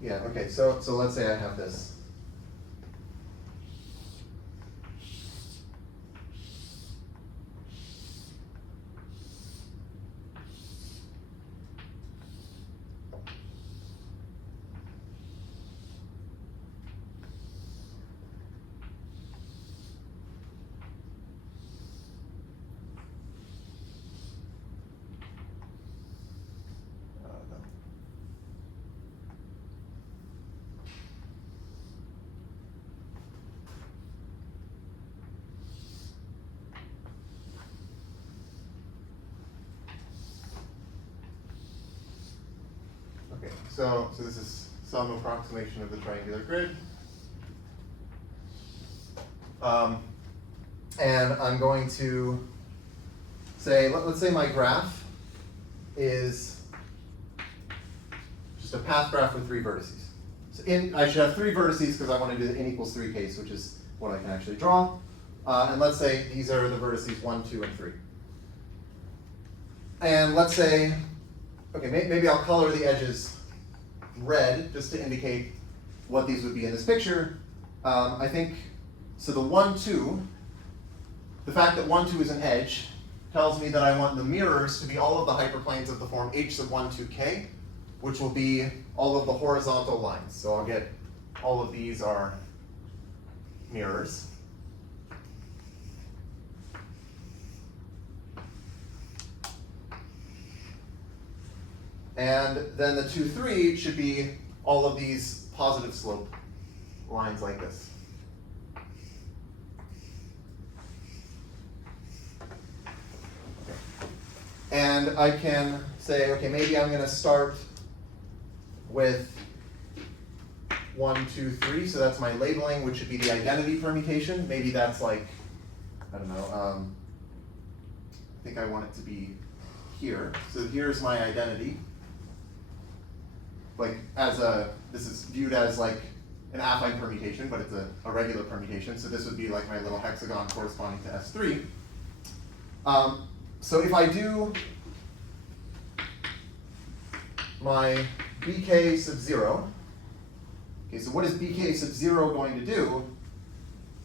Yeah, okay, so let's say I have this. Okay, so this is some approximation of the triangular grid. And I'm going to say, let's say my graph is just a path graph with 3 vertices. So I should have 3 vertices because I want to do the n equals 3 case, which is what I can actually draw. And let's say these are the vertices 1, 2, and 3. And let's say, okay, maybe I'll color the edges red just to indicate what these would be in this picture. I think, so the 1, 2, the fact that 1, 2 is an edge tells me that I want the mirrors to be all of the hyperplanes of the form H sub 1, 2, K, which will be all of the horizontal lines. So I'll get all of these are mirrors. And then the 2, 3 should be all of these positive slope lines like this. And I can say, okay, maybe I'm going to start with 1, 2, 3. So that's my labeling, which should be the identity permutation. Maybe that's like, I don't know, I think I want it to be here. So here's my identity. Like this is viewed as like an affine permutation, but it's a regular permutation. So this would be like my little hexagon corresponding to S3. So if I do my BK sub 0, okay, so what is BK sub 0 going to do?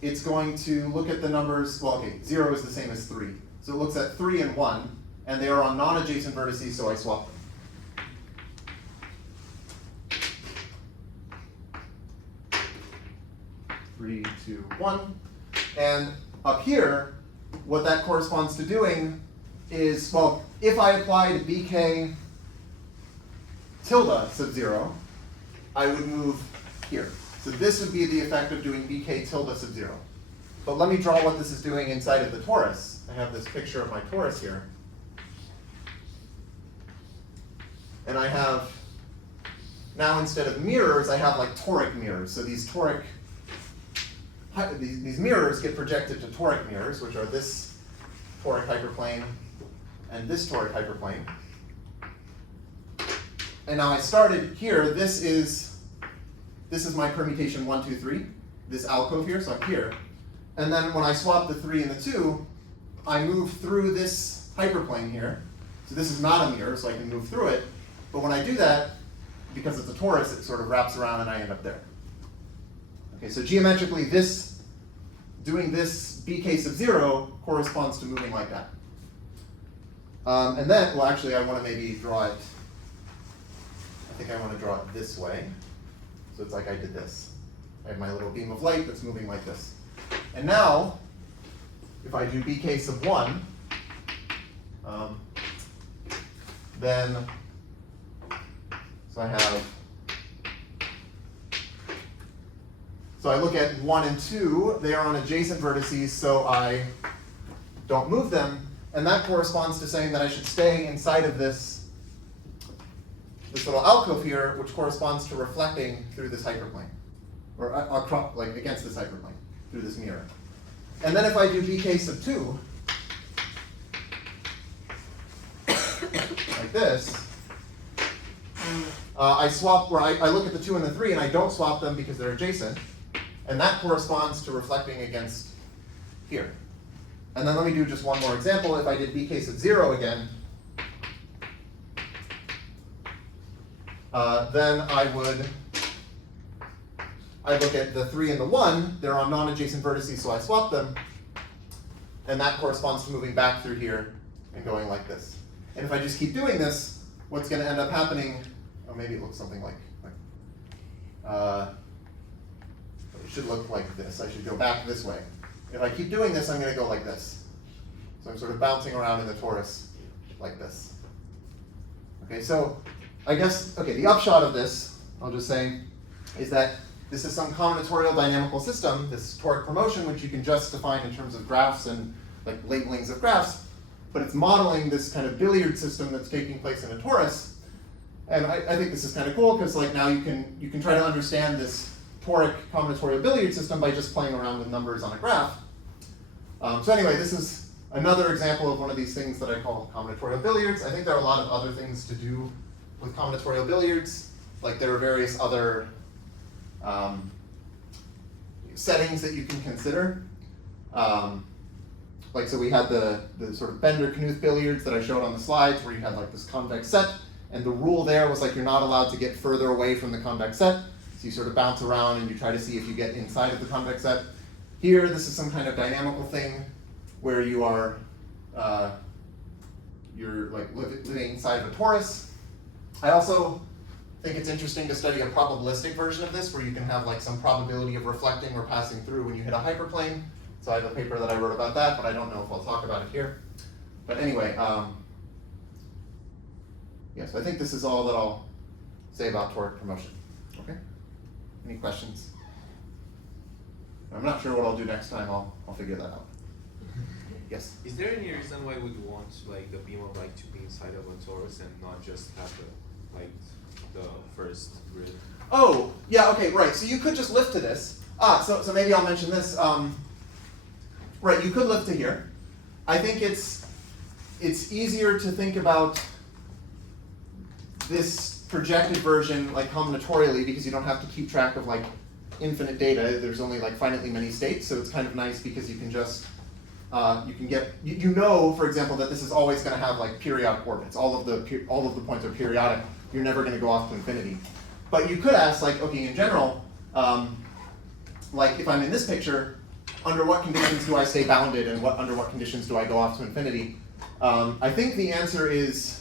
It's going to look at the numbers, well, okay, 0 is the same as 3. So it looks at 3 and 1, and they are on non-adjacent vertices, so I swap them. Three, 2, 1. And up here, what that corresponds to doing is, well, if I applied BK tilde sub 0, I would move here. So this would be the effect of doing BK tilde sub 0. But let me draw what this is doing inside of the torus. I have this picture of my torus here. And I have, now instead of mirrors, I have like toric mirrors. So these toric, these mirrors get projected to toric mirrors, which are this toric hyperplane and this toric hyperplane. And now I started here. This is my permutation 1, 2, 3. This alcove here, so I'm here. And then when I swap the 3 and the 2, I move through this hyperplane here. So this is not a mirror, so I can move through it. But when I do that, because it's a torus, it sort of wraps around and I end up there. Okay, so geometrically, doing this b case of 0 corresponds to moving like that. And then, well, actually, I want to maybe draw it. I think I want to draw it this way. So it's like I did this. I have my little beam of light that's moving like this. And now, if I do b case of 1, then, so I look at 1 and 2, they are on adjacent vertices, so I don't move them, and that corresponds to saying that I should stay inside of this little alcove here, which corresponds to reflecting through this hyperplane, or like against this hyperplane, through this mirror. And then if I do b case of 2, like this, I swap where I look at the 2 and the 3 and I don't swap them because they're adjacent, and that corresponds to reflecting against here. And then let me do just one more example. If I did b case of 0 again, then I look at the 3 and the 1, they're on non-adjacent vertices, so I swap them, and that corresponds to moving back through here and going like this. And if I just keep doing this, what's going to end up happening, or maybe it looks something like it should look like this. I should go back this way. If I keep doing this, I'm going to go like this. So I'm sort of bouncing around in the torus like this. Okay, so I guess, okay, the upshot of this, I'll just say, is that this is some combinatorial dynamical system, this toric promotion, which you can just define in terms of graphs and like labelings of graphs, but it's modeling this kind of billiard system that's taking place in a torus. And I think this is kind of cool because like now you can try to understand this toric combinatorial billiard system by just playing around with numbers on a graph. So anyway, this is another example of one of these things that I call combinatorial billiards. I think there are a lot of other things to do with combinatorial billiards. Like there are various other settings that you can consider. Like so we had the sort of Bender-Knuth billiards that I showed on the slides where you had like this convex set, and the rule there was like you're not allowed to get further away from the convex set. So you sort of bounce around and you try to see if you get inside of the convex set. Here, this is some kind of dynamical thing where you are you're like living inside of a torus. I also think it's interesting to study a probabilistic version of this where you can have like some probability of reflecting or passing through when you hit a hyperplane. So I have a paper that I wrote about that, but I don't know if I'll talk about it here. But anyway, yeah, so I think this is all that I'll say about toric promotion. Okay? Any questions? I'm not sure what I'll do next time. I'll figure that out. Yes? Is there any reason why we'd want like the beam of light to be inside of a torus and not just have the first grid? Oh, yeah, okay, right. So you could just lift to this. So maybe I'll mention this. Right, you could lift to here. I think it's easier to think about this projected version like combinatorially because you don't have to keep track of like infinite data. There's only like finitely many states, so it's kind of nice because you can just you know, for example, that this is always going to have like periodic orbits. All of the points are periodic. You're never going to go off to infinity. But you could ask like, okay, in general, like if I'm in this picture, under what conditions do I stay bounded, and under what conditions do I go off to infinity? I think the answer is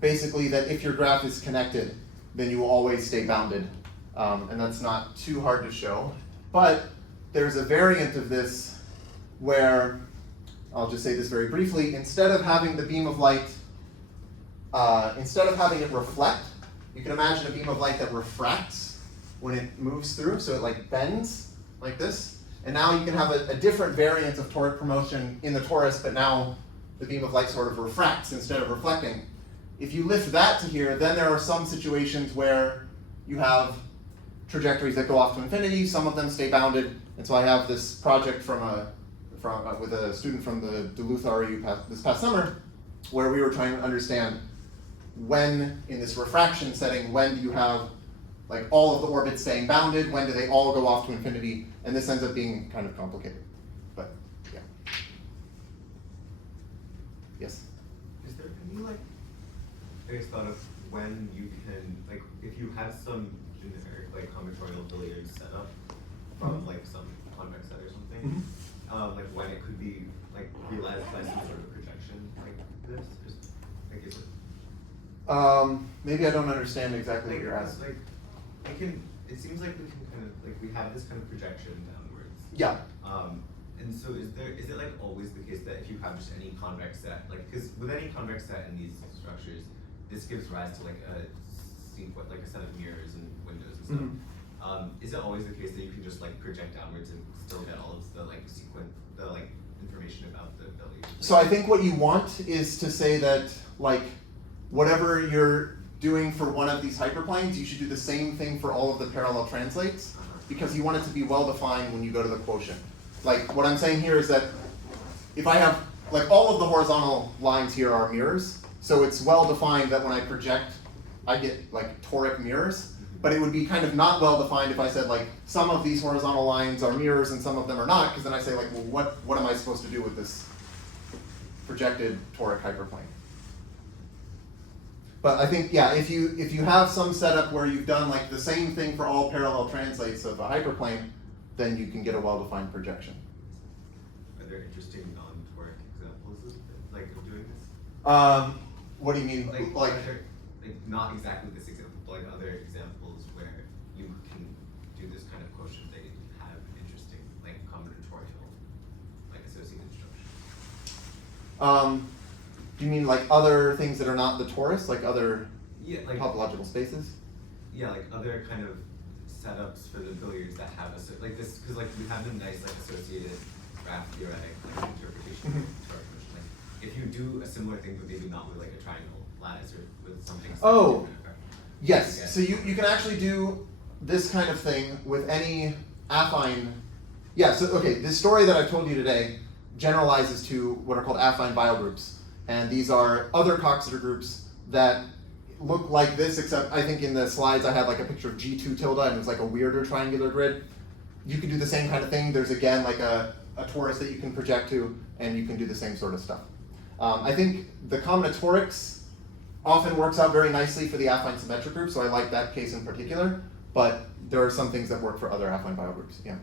basically that if your graph is connected, then you will always stay bounded. And that's not too hard to show. But there's a variant of this where, I'll just say this very briefly, instead of having the beam of light, instead of having it reflect, you can imagine a beam of light that refracts when it moves through, so it like bends like this. and now you can have a different variant of toric promotion in the torus, but now the beam of light sort of refracts instead of reflecting. If you lift that to here, then there are some situations where you have trajectories that go off to infinity, some of them stay bounded, and so I have this project with a student from the Duluth RU this past summer, where we were trying to understand when, in this refraction setting, when do you have like all of the orbits staying bounded, when do they all go off to infinity, and this ends up being kind of complicated, but yeah. Yes? Is there any like, I guess, thought of when you can, like, if you had some generic like combinatorial billiards set up from like some convex set or something, like when it could be like realized by some sort of projection like this? Just, like, is it? Maybe I don't understand exactly Like, what you're asking. like, it seems like we can kind of, like, we have this kind of projection downwards. Yeah. And so is it like always the case that if you have just any convex set, like, because with any convex set in these structures, this gives rise to like a sequence, like a set of mirrors and windows and stuff. Is it always the case that you can just like project downwards and still get all of the like information about the ability? So I think what you want is to say that like whatever you're doing for one of these hyperplanes, you should do the same thing for all of the parallel translates, because you want it to be well defined when you go to the quotient. Like what I'm saying here is that if I have, like all of the horizontal lines here are mirrors, so it's well defined that when I project, I get like toric mirrors, but it would be kind of not well defined if I said like some of these horizontal lines are mirrors and some of them are not, because then I say like, well, what am I supposed to do with this projected toric hyperplane? But I think, yeah, if you have some setup where you've done like the same thing for all parallel translates of a hyperplane, then you can get a well-defined projection. Are there interesting non-toric examples of like of doing this? What do you mean? Like not exactly this example, but like other examples where you can do this kind of quotient that have interesting like combinatorial like associated structure. Do you mean like other things that are not the torus, like other like topological spaces? Yeah, like other kind of setups for the billiards that have like this, because like we have a nice like associated graph theoretic like interpretation of toric motion. Like if you do a similar thing, but maybe not with like a triangle lattice or with something. Oh, yes. So you can actually do this kind of thing with any affine. Yeah. So okay, this story that I've told you today generalizes to what are called affine biogroups. And these are other Coxeter groups that look like this, except I think in the slides I had like a picture of G2 tilde and it was like a weirder triangular grid. You can do the same kind of thing. There's again like a torus that you can project to, and you can do the same sort of stuff. I think the combinatorics often works out very nicely for the affine symmetric group, so I like that case in particular, but there are some things that work for other affine biogroups, yeah.